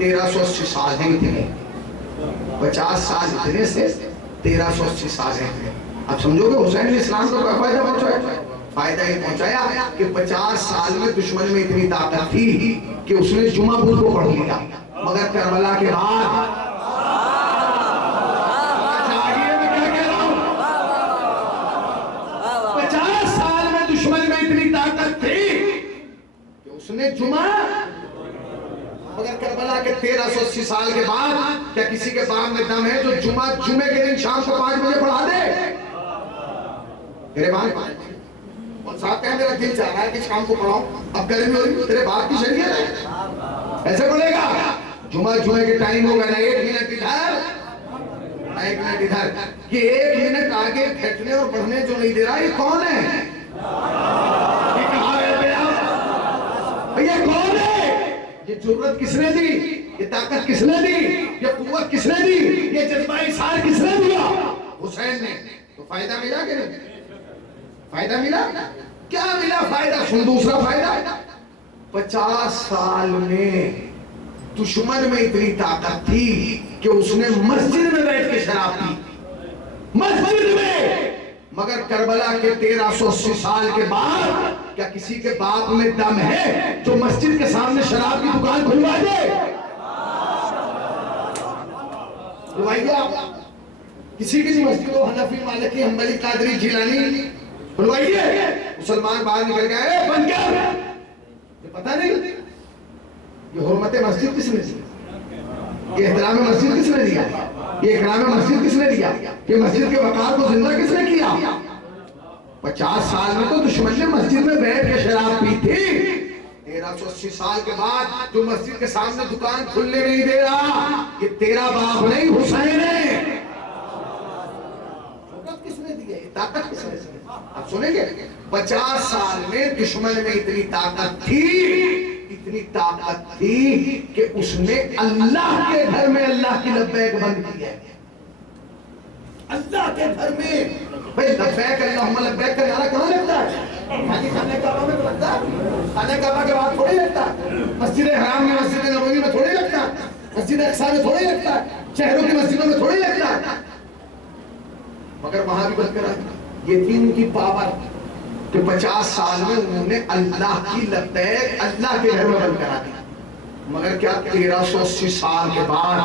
1380 साल हैं इतने, 50 साल इतने से 1380 साल हैं। अब समझोगे हुसैन ने इस्लाम को क्या फायदा पहुंचाया? फायदा ये पहुंचाया कि 50 साल में दुश्मन में इतनी ताकत थी कि उसने जुमा बुल को पढ़ लिया, मगर करबला के बाद 50 साल में दुश्मन में इतनी ताकत थी कि उसने जुमा, मगर करबला के 1380 साल के बाद क्या किसी के बाप में दम है जो जुमे के दिन शाम को 5 बजे पढ़ा दे? तेरे बाप और साथ में मेरा दिल चाह रहा है कि शाम को पढ़ाऊं, अब गर्मी हो रही, तेरे बाप की शरीयत है, ऐसे पढ़ेगा? जुमे के टाइम होगा ना, 1 मिनट इधर, 1 मिनट इधर, कि 1 मिनट आगे बैठने और पढ़ने जो नहीं दे रहा, ये कौन है? ये कौन है? ये जुर्रत किसने दी? ये ताकत किसने दी? ये कुव्वत किसने दी? ये जज्बा इसार किसने दिया? हुसैन ने। तो फायदा मिला कि नहीं? फायदा मिला? क्या मिला फायदा? सुन दूसरा फायदा, 50 साल में दुश्मन में इतनी ताकत थी कि उसने मस्जिद में बैठ के शराब पी, मस्जिद में। मगर करबला के 1380 साल के बाद क्या किसी के बाप में दम है जो मस्जिद के सामने शराब की दुकान खुलवा दे? खुलवाइए किसी की मस्जिद हो, हनफी, मालिकी, हम्बली, कादरी, जिलानी, खुलवाइए। मुसलमान बाहर निकल गए, बंद कर, ये पता नहीं ये हुर्मत मस्जिद किसने दी, ये एहतराम मस्जिद किसने दिया, ये इकराम मस्जिद किसने दिया, ये मस्जिद के वकार को जिंदा किसने किया? 50 साल में तो दुश्मन ने मस्जिद में बैठ के शराब पी थी। 1380 साल के बाद जो मस्जिद के सामने दुकान खुलने नहीं दे रहा, ये तेरा बाप नहीं, हुसैन है। किसने दी है? ताकत किसने दी? आप सुनेंगे 50 साल में दुश्मन में इतनी ताकत थी कि उसने अल्लाह के घर में अल्लाह की लब्बैक बंद की है। अल्लाह के घर में भाई लब्बैक अल्लाहुम्मा लब्बैक का नारा कहाँ लगता है? खाने काबा में तो लगता है, खाने काबा के बाद थोड़ी लगता है, मस्जिद हराम में, मस्जिद नबवी में थोड़ी लगता है, मस्जिद अक्सा में थोड़ी लगता है, शहरों की मस्जिदों में थोड़ी लगता है। मगर वहां भी बंद करा दिया। ये थी उनकी पावर कि 50 साल में उन्होंने अल्लाह की लब्बैक अल्लाह के घर में बंद करा दी। मगर क्या 1380 साल के बाद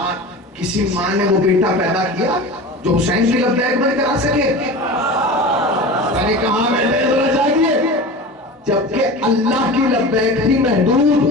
किसी माँ ने वो बेटा पैदा किया जो हुसैन की लब्बैक बंद करा सके? मैंने कहा मैं जागिए, जबकि अल्लाह की लब्बैक थी महदूद,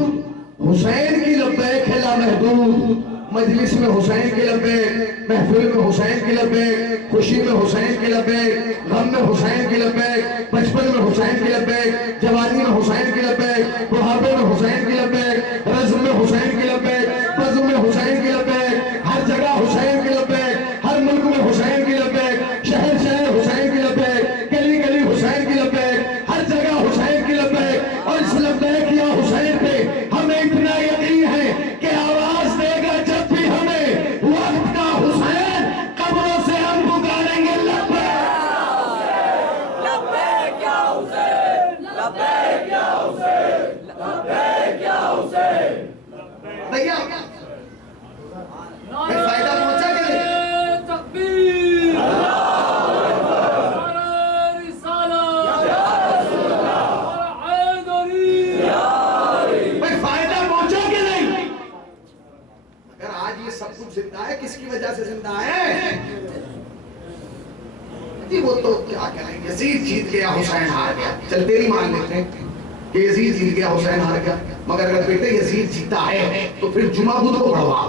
हुसैन की लब्बैक है लामहदूद। मजलिस में हुसैन की लब्बैक, महफिल में हुसैन की लब्बैक, खुशी में हुसैन की लब्बैक, गम में हुसैन की लब्बैक, बचपन में हुसैन की लब्बैक, जवानी में हुसैन की लब्बैक, बुढ़ापे में हुसैन की लब्बैक, रज़्म में हुसैन की लब्बैक, बज़्म में हुसैन की लब्बैक, हर जगह हुसैन की लब्बैक, हर मुल्क में हुसैन की लब्बैक, शहर शहर हुसैन की लब्बैक, गली गली हुसैन की लब्बैक, हर जगह हुसैन की लब्बैक। और इस लब्बैक या हुसैन पे हमें इतना यकीन है कि आवाज देगा जब भी हमें वक्त का हुसैन, कब्रों से हम पुकारेंगे लब्बैक लब्बैक या हुसैन, लब्बैक या हुसैन, लब्बैक या हुसैन। भैया फायदा पहुंचा कि नहीं? तकबीर, फायदा पहुंचा कि नहीं? अगर आज ये सब कुछ जिंदा है, किसकी वजह से जिंदा है? जी वो तो क्या कहें, यजीद जीत गया हुसैन हार गया। चल तेरी मान लेते हैं कि यजीद जीत गया हुसैन हार गया, मगर अगर बेटे यजीद जीता है तो फिर जुमा बुध को पढ़वा,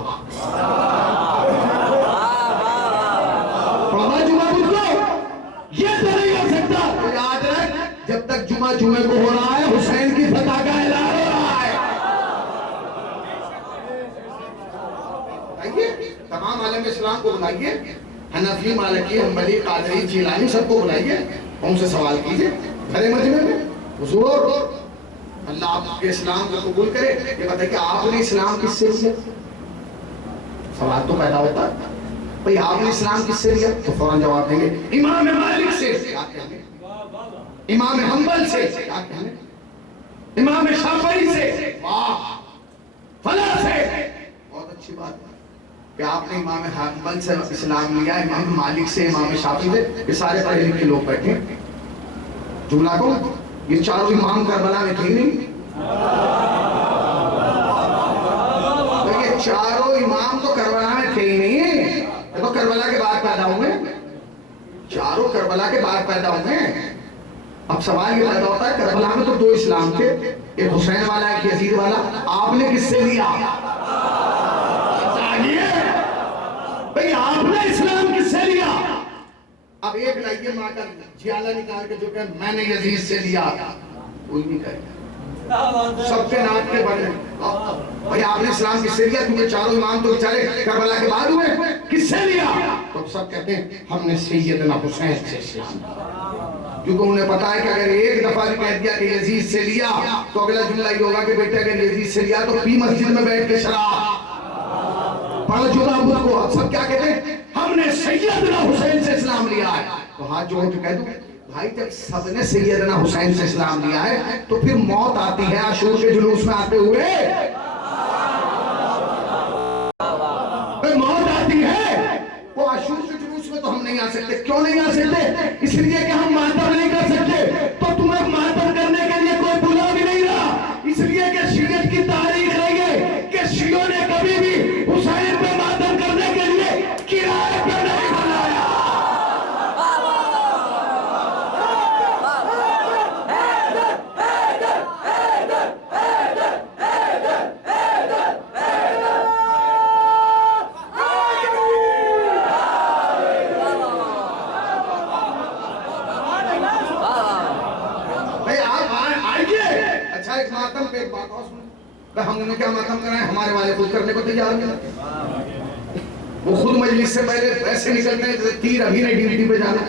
पढ़वा जुमा बुध को। ये तो नहीं हो सकता। तो याद रख, जब तक जुमा जुमे को हो रहा है, हुसैन की फतह का ऐलान हो रहा है। आइए तमाम आलम इस्लाम को बुलाइए, हनफी, मालिकी, हम्बली, कादरी, जिलानी, सबको बुलाइए, उनसे सवाल कीजिए खड़े मजमे में। हुजूर अल्लाह आपके इस्लाम को कबूल करे, ये बताइए कि आपने इस्लाम किससे लिया? सवाल तो पैदा होता है भाई, आपने इस्लाम किससे लिया? तो फौरन जवाब देंगे इमाम मालिक से। क्या कहेंगे? इमाम हम्बल से। क्या कहेंगे? इमाम शाफई से। वाह, फला से। बहुत अच्छी बात है कि आपने इमाम हम्बल से इस्लाम लिया, इमाम मालिक से, इमाम शाफी से। ये सारे पढ़े लिखे लोग बैठे जुमला को, ये चारों इमाम करबला में थे नहीं? तो ये चारों इमाम तो करबला में थे ही नहीं, देखो करबला के बाद पैदा हुए, चारों करबला के बाद पैदा हुए। अब सवाल ये पैदा होता है, करबला में तो दो इस्लाम थे, एक हुसैन वाला, एक यजीद वाला, आपने किससे लिया? भाई आपने इस्लाम किससे लिया? अब एक लाइए माँ का जियाला निकाल के जो कहे मैंने यजीद से लिया, कोई नहीं कहेगा, सबके नाम के बड़े। भाई आपने इस्लाम किससे लिया? क्योंकि चारों इमाम तो बेचारे करबला के बाद हुए, किससे लिया? तो सब कहते हैं हमने सैयदना हुसैन से इस्लाम, क्योंकि उन्हें पता है कि अगर एक दफा भी कह दिया कि यजीद से लिया तो अगला जुमला ये होगा कि बेटे अगर यजीद से लिया तो पी मस्जिद में बैठ के शराब पढ़ जुमा बुध को। अब सब क्या कहते हैं? हमने सैयदना हुसैन से इस्लाम लिया है। तो हाथ जोड़ के कह दूं भाई, जब सबने सैयदना हुसैन से इस्लाम लिया है तो फिर मौत आती है आशूर के जुलूस में आते हुए, मौत आती है। वो आशूर के जुलूस में तो हम नहीं आ सकते। क्यों नहीं आ सकते? इसलिए कि हम मातम नहीं कर सकते। तो तुम्हें मातम करने के लिए कोई बुला भी नहीं रहा, इसलिए कि शियत की तारीख रही है कि शियों ने कभी भी हुसैन पे मातम करने के लिए किराए पे नहीं बुलाया। एक मातम पे एक बात और सुनो, हमने क्या मातम कराए? हमारे वाले खुद करने को तैयार नहीं। वो खुद मजलिस से पहले ऐसे निकलते हैं जैसे तीर अभी ने ड्यूटी पे जाना।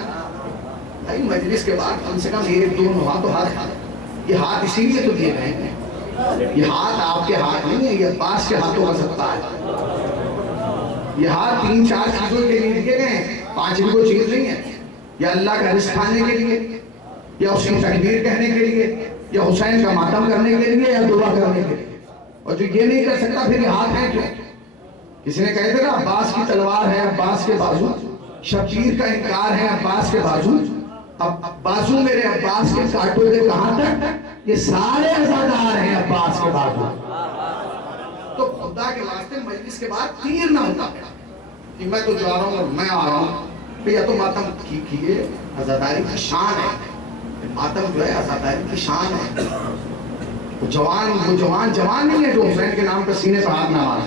भाई मजलिस के बाद कम से कम एक दो हाथ तो हाथ, ये हाथ इसीलिए तो दिए गए हैं। ये हाथ आपके हाथ नहीं है, ये अब्बास के हाथों का सत्ता है। ये हाथ 3-4 चीजों के लिए दिए गए हैं, 5वीं कोई चीज नहीं है। या अल्लाह का रिज़्क़ खाने के लिए, या उसकी तकबीर कहने के लिए, या हुसैन का मातम करने के लिए, या दुआ करने के लिए। और जो ये नहीं कर सकता फिर ये हाथ है क्यों? किसी ने कहे थे ना अब्बास की तलवार है, अब्बास के बाजू। शबीर का इनकार है अब्बास के बाजू। अब बाजू मेरे अब्बास के काटोगे कहां तक? ये सारे अज़ादार हैं अब्बास के बाजू। तो खुदा के वास्ते मजलिस के बाद तीर ना होता कि मैं तो जा रहा हूं और मैं आ रहा हूं। तो या तो मातम कीजिए, अज़ादारी की शान है। मातम जो है अज़ादारी की शान है। वो जवान नहीं है जो हुसैन के नाम पर सीने पर हाथ ना मारे।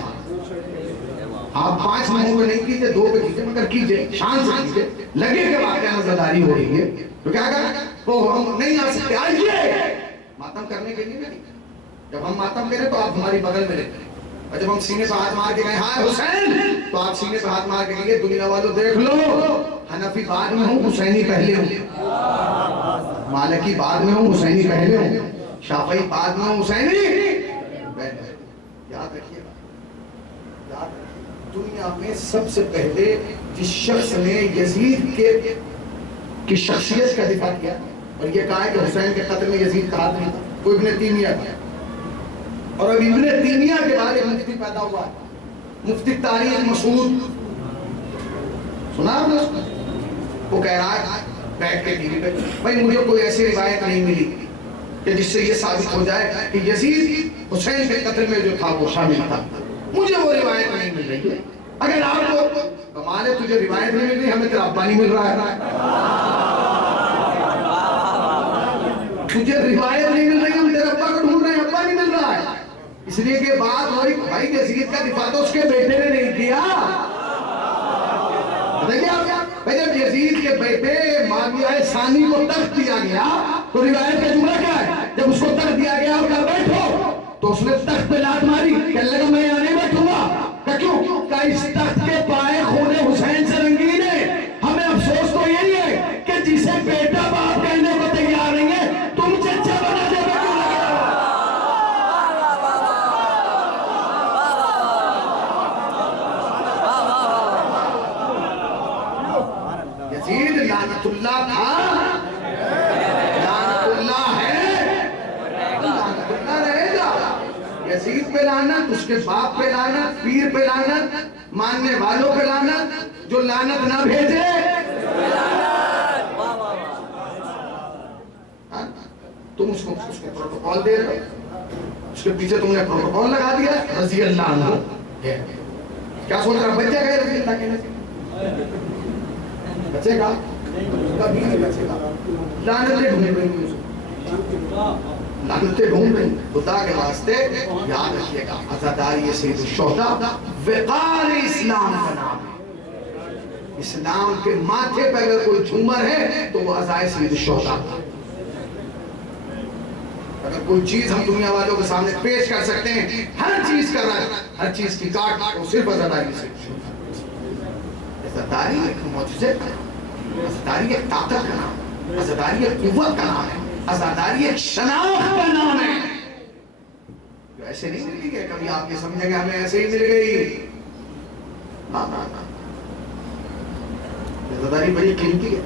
आप 5 मुंहों पे नहीं कीजिए, 2 पे कीजिए, मगर कीजिए, शान से कीजिए। लगे के वाकई अज़ादारी हो रही है तो क्या करें? वो हम नहीं आ सकते, आइए मातम करने के लिए नहीं। जब हम मातम करें तो आप हमारी बगल में रहते हैं, और जब हम सीने पर हाथ मार के गए हाय हुसैन, तो आप सीने पर हाथ मार के कहेंगे दुनिया वालों देख लो, हनफी बाद में हूँ, हुसैनी पहले हूँ, मालिकी बाद में हूँ, हुसैनी पहले हूँ, शाफई बाद में हूँ, हुसैनी पहले। याद रखिएगा, याद रखिए, दुनिया में सबसे पहले जिस शख्स ने यजीद की शख्सियत का दिफा किया और ये कहा है कि हुसैन के कत्ल में यजीद का हाथ नहीं था, वो इब्ने तैमिया था। और अब इब्ने तैमिया के बाद एक मुफ्ती पैदा हुआ, मुफ्ती तारीख मसूद, सुना आपने उसको? वो कह रहा है बैठ के टीवी पे, भाई मुझे कोई ऐसी रिवायत नहीं मिली कि जिससे ये साबित हो जाए कि यजीद हुसैन के कत्ल में जो था वो शामिल था। मुझे वो रिवायत नहीं मिल रही है। अगर आपको कमाल है, तुझे रिवायत नहीं मिल रही, हमें तेरा अब्बा नहीं मिल रहा है। तुझे रिवायत नहीं मिल रही, हम तेरे अब्बा को ढूंढ रहे हैं, अब्बा नहीं मिल रहा है। इसलिए कि बात हो रही भाई यजीद का दिफा तो उसके बेटे ने नहीं किया। देखिए आप, भाई जब यजीद के बेटे माविया सानी को तख्त दिया गया तो रिवायत का जुमला क्या है? जब उसको तख्त दिया गया और कहा बैठो, तो उसने तख्त पे लात मारी, कहने लगा मैं यहाँ नहीं बैठूंगा। क्यों? का इस तख्त के पाए खूने हुसैन से रंगीन है। हमें अफसोस तो यही है कि जिसे बेटा बाप कहने को तैयार नहीं है, तुम चच्चा बना दे। यजीद लानतुल्लाह था, लानतुल्लाह है, लानतुल्लाह रहेगा। यजीद पे लानत, उसके बाप पे लानत, पीर पे लानत, मानने वालों पे लानत, जो लानत ना भेजे। तुम उसको प्रोटोकॉल दे रहे हो, उसके पीछे तुमने प्रोटोकॉल लगा दिया रज़ी अल्लाह अन्हु। क्या सोच रहा बच्चा गए रज़ी अल्लाह कहने से? बचेगा? कभी नहीं बचेगा। लानतें ढूंढ रही, लानतें ढूंढ रही। खुदा के वास्ते याद रखिएगा, अज़ादारी सैयद शुहदा वक़ार इस्लाम का नाम है। इस्लाम के माथे पर अगर कोई झूमर है तो वो अज़ाए सैयद शुहदा। अगर कोई चीज हम दुनिया वालों के सामने पेश कर सकते हैं, हर चीज कर रहा है, हर चीज की काट वो सिर्फ अज़ादारी से। अज़ादारी एक मौजूज़े का नाम, अज़ादारी एक ताकत का नाम, अज़ादारी एक कुव्वत का नाम है, अज़ादारी एक शनाख्त का नाम है। जो ऐसे नहीं मिल गई, कभी आप ये समझेंगे हमें ऐसे ही मिल गई, ना ना ना। अज़ादारी बड़ी कीमती है,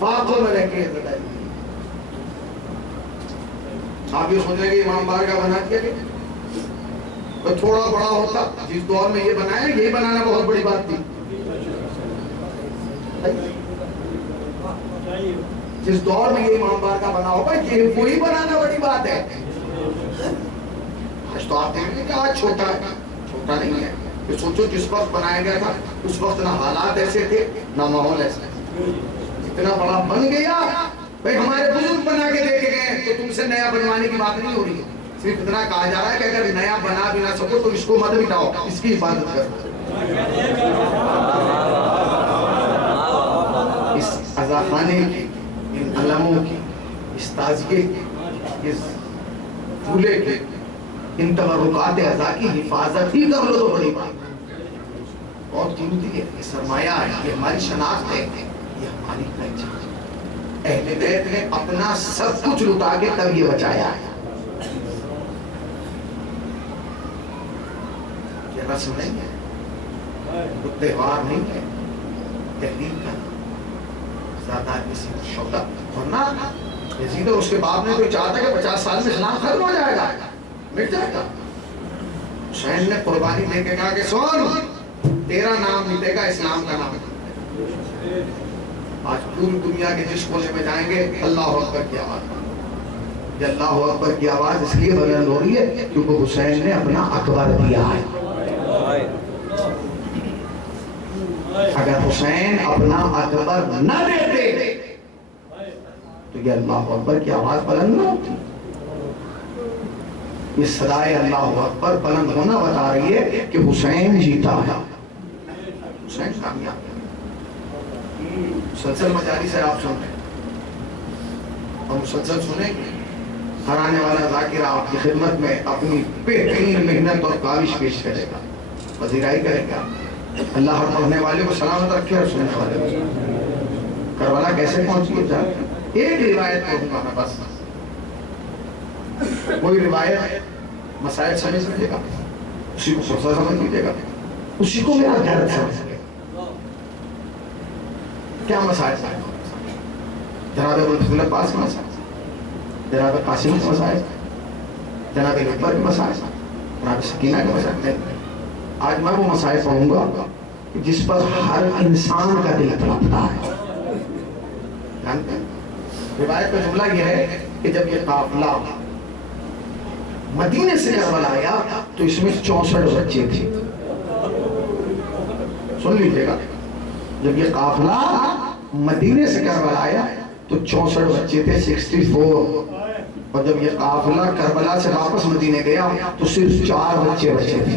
फाकों में रह के अज़ादारी। आप ये सोच रहे कि इमाम बारगाह बना दिया, तो थोड़ा बड़ा होता, जिस दौर में ये बनाया, ये बनाना बहुत बड़ी बात थी। जिस दौर में ये इमाम बारगाह बना होगा, ये वही बनाना बड़ी बात है। आज तो आप देखेंगे कि आज छोटा है, छोटा नहीं है। तो सोचो जिस वक्त बनाया गया था उस वक्त ना हालात ऐसे थे ना माहौल ऐसा, इतना बड़ा बन गया। भाई हमारे बुजुर्ग बना के देखे गए, तो तुमसे नया बनवाने की बात नहीं हो रही है। सिर्फ इतना कहा जा रहा है कि अगर नया बना भी ना सको तो इसको मत मिटाओ, इसकी हिफाजत करो। इस अज़ाखाने की, इन अलमों की, इस ताज़िये की, इस फूले की, इन तबरुकात अज़ा की हिफाजत ही कर लो तो बड़ी बात। बहुत कीमती है, ये सरमाया है, ये हमारी शनाख्त है, ये हमारी पहचान। अहले बैत ने अपना सब कुछ लुटा के तब ये बचाया है। ये रस्म नहीं है, वो त्योहार नहीं है, तहरीक का शौका। वरना यजीद और उसके बाप ने तो चाहता कि 50 साल में इस्लाम खत्म हो जाएगा, मिट जाएगा। हुसैन ने कुर्बानी देके कहा कि सुन, तेरा नाम मिटेगा, इस्लाम का नाम। आज पूरी दुनिया के जिस कोने में जाएंगे अल्लाह अकबर की आवाज, ये अल्लाह अकबर की आवाज इसलिए बुलंद हो रही है क्योंकि हुसैन ने अपना अकबर दिया है। अगर हुसैन अपना अकबर न देते तो ये अल्लाह अकबर की आवाज बुलंद न होती। ये सदाए अल्लाह अकबर बुलंद होना बता रही है कि हुसैन जीता है, हुसैन कामयाब। मुसलसल मजाली से आप सुन रहे और मुसलसल सुनेंगे। हर आने वाला जाकिर आपकी खिदमत में अपनी बेहतरीन मेहनत और काविश पेश करेगा, वजीराई करेगा। अल्लाह पढ़ने वाले को सलामत रखे और सुनने वाले को। करबला कैसे पहुंची जाए, एक रिवायत पढ़ूंगा मैं बस। कोई रिवायत मसाइल समझ लीजिएगा, उसी को सोचा समझ लीजिएगा, उसी को मेरा दर्द समझ। क्या मसाइल? जनाब अब्दुल अब्बास के मसाइल, जनाब कासिम के मसाइल, जनाब अकबर के मसाइल, जनाब सकीना के मसाइल। आज मैं वो मसाइल पढ़ूंगा जिस पर हर इंसान का दिल तड़पता है। जानते हैं रिवायत का जुमला यह है कि जब ये काफिला मदीने से करबला आया तो इसमें 64 बच्चे थे। सुन लीजिएगा, जब ये काफिला मदीने से करबला आया तो 64 बच्चे थे, 64। और जब ये काफिला करबला से वापस मदीने गया तो सिर्फ 4 बच्चे बचे थे।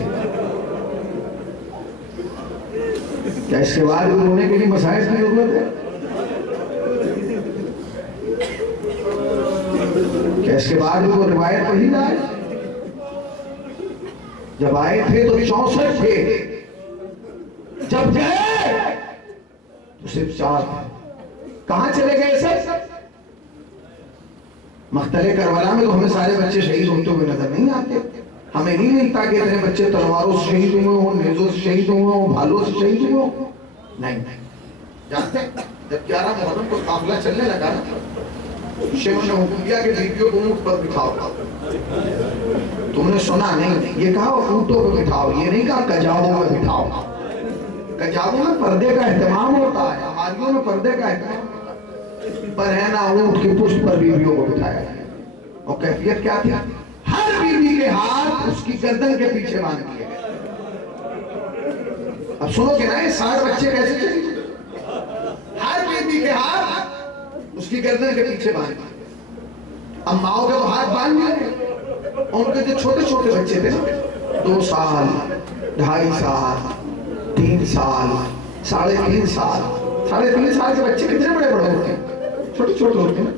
क्या इसके बाद भी रोने के लिए मसाइल की जरूरत है? क्या इसके बाद भी वो रिवायत पढ़ी जाए? जब आए थे तो 64 थे, जब गए तो सिर्फ 4 थे। कहां चले गए सब? मख्तले करबला में तो हमें सारे बच्चे शहीद होते हुए नजर नहीं आते। हमें नहीं मिलता कि इतने बच्चे तलवारों से शहीद हुए हो, नेजों से शहीद हुए हो, भालों से शहीद हुए हो। नहीं जानते, जब 11 मुहर्रम को काफिला चलने लगा ना, शेख ने हुक्म दिया कि बीवियों को ऊंट पर बिठाओ। तुमने सुना नहीं, ये कहा ऊंटों पर बिठाओ, ये नहीं कहा कजाओं में बिठाओ। कजाओं में पर्दे का एहतमाम होता है, हमारियों में पर्दे का एहतमाम पर है ना, ऊंट की पुष्ट पर बीवियों को बिठाया है। और कैफियत क्या थी? हर बीवी के हाथ उसकी गर्दन के पीछे बांध दिए गए। अब सुनो कि ना, 60 बच्चे कैसे चले? हर बीवी के हाथ उसकी गर्दन के पीछे बांध दिए। अब माओ के हाथ बांध दिए, उनके जो छोटे छोटे बच्चे थे ना, 2 साल, 2.5 साल, 3 साल, 3.5 साल, 3.5 साल के बच्चे कितने बड़े बड़े होते हैं, छोटे छोटे होते हैं,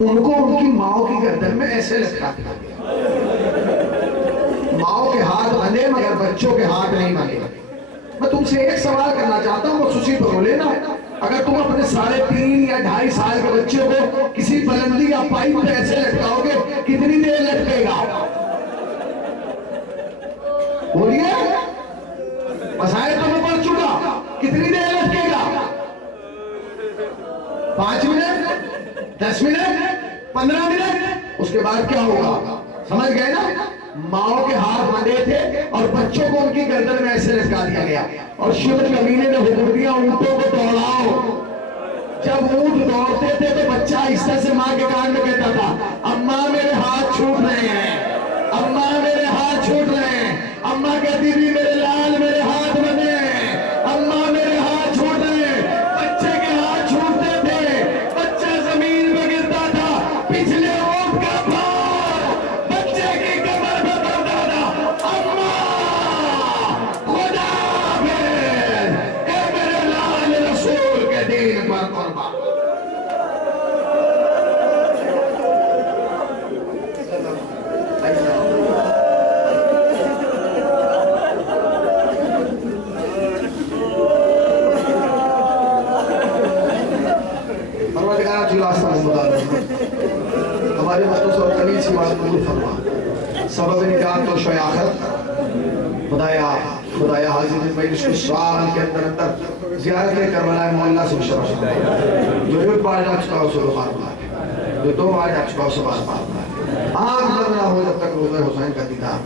उनको उनकी माओ की गर्दन में ऐसे लटका दिया। माओ के हाथ बंधे मगर बच्चों के हाथ नहीं बंधे। मैं तुमसे एक सवाल करना चाहता हूँ, वो सुशी पर बोले ना, अगर तुम अपने 3.5 या 2.5 साल के बच्चे को किसी बुलंदी या पाइप पे ऐसे लटकाओगे, कितनी देर लटकेगा? बोलिए, मसाइल तो मैं पढ़ चुका, कितनी देर लटकेगा? 5 मिनट, 10 मिनट, 15 मिनट? उसके बाद क्या होगा? समझ गए ना? माओ के हाथ बंधे थे और बच्चों को उनकी गर्दन में ऐसे लटका दिया गया। और शिव कमीने ने हुक्म दिया, ऊंटों को दौड़ाओ। जब ऊंट दौड़ते थे तो बच्चा इस तरह से माँ के कान में कहता था, अम्मा मेरे हाथ छूट रहे हैं, अम्मा मेरे हाथ छूट रहे हैं। अम्मा कहती थी, मेरे लाल मेरे हाथ बंधे हैं, अम्मा मेरे हाथ छूट रहे हैं। बच्चे के हाथ छूटते थे, बच्चा जमीन पे गिरता था, पिछले ऊंट का भार बच्चे की कमर पे पड़ता था। अम्मा खुदा हाफिज़, ए मेरे लाल रसूल के दीन पर कुर्बान। हमारे मतों सी बात फरमा सबब निजात और शयाखत खुदाया खुदाया हाजिर मजलिस के साल के अंदर अंदर ज़ियारत करबला मोहल्ला से शरफ जो एक बार जा चुका उसे बार बार, जो 2 बार जा चुका उसे बार बार आग बंद ना हो जब तक रोज़े हुसैन का दीदार।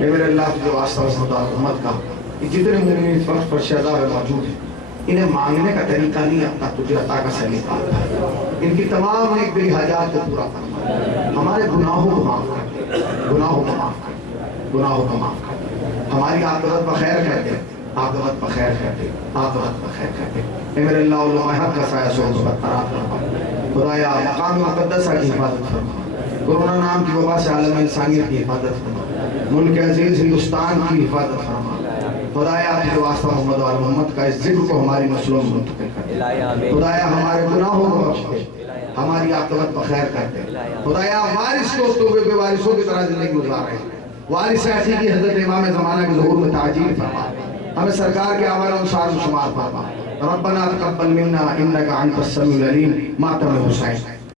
मेरे अल्लाह के वास्ता उम्मत का कि जितने मुमिन इस वक्त फर्शदा में मौजूद हैं, इन्हें मांगने का तरीका नहीं अपना तुझे अता का सलीका आता है। इनकी तमाम नेक दिली हाजात को पूरा फरमा, हमारे गुनाहों को माफ कर दे, गुनाहों को माफ कर दे, गुनाहों को माफ कर दे, हमारी आक़िबत बखैर कर दे, आक़िबत बखैर कर दे, आक़िबत बखैर कर दे। ए मेरे अल्लाह उलमा हक का साया सोच बरकरार फरमा, खुदाया मकाम मुक़द्दस की हिफाजत फरमा, कोरोना नाम की वबा से आलम इंसानियत की हिफाजत फरमा, मुल्क अजीज हिंदुस्तान की हिफाजत फरमा। खुदाया आपके वास्ता मोहम्मद और मोहम्मद का इस जिक्र को हमारी नस्लों में मुंतकिल कर दे। खुदाया हमारे गुनाहों को बख्श दे, हमारी आक़िबत बखैर कर दे। खुदाया वारिस को तो बेवारिसों की तरह जिंदगी गुजार रहे हैं, वारिस ऐसी की हज़रत इमाम ज़माना के ज़ुहूर में ताजील फरमा, हमें सरकार के आवाज़ अनुसार शुमार फरमा। रब्बना तक़ब्बल मिन्ना इन्नका अंतस समीउल अलीम। मातम हुसैन।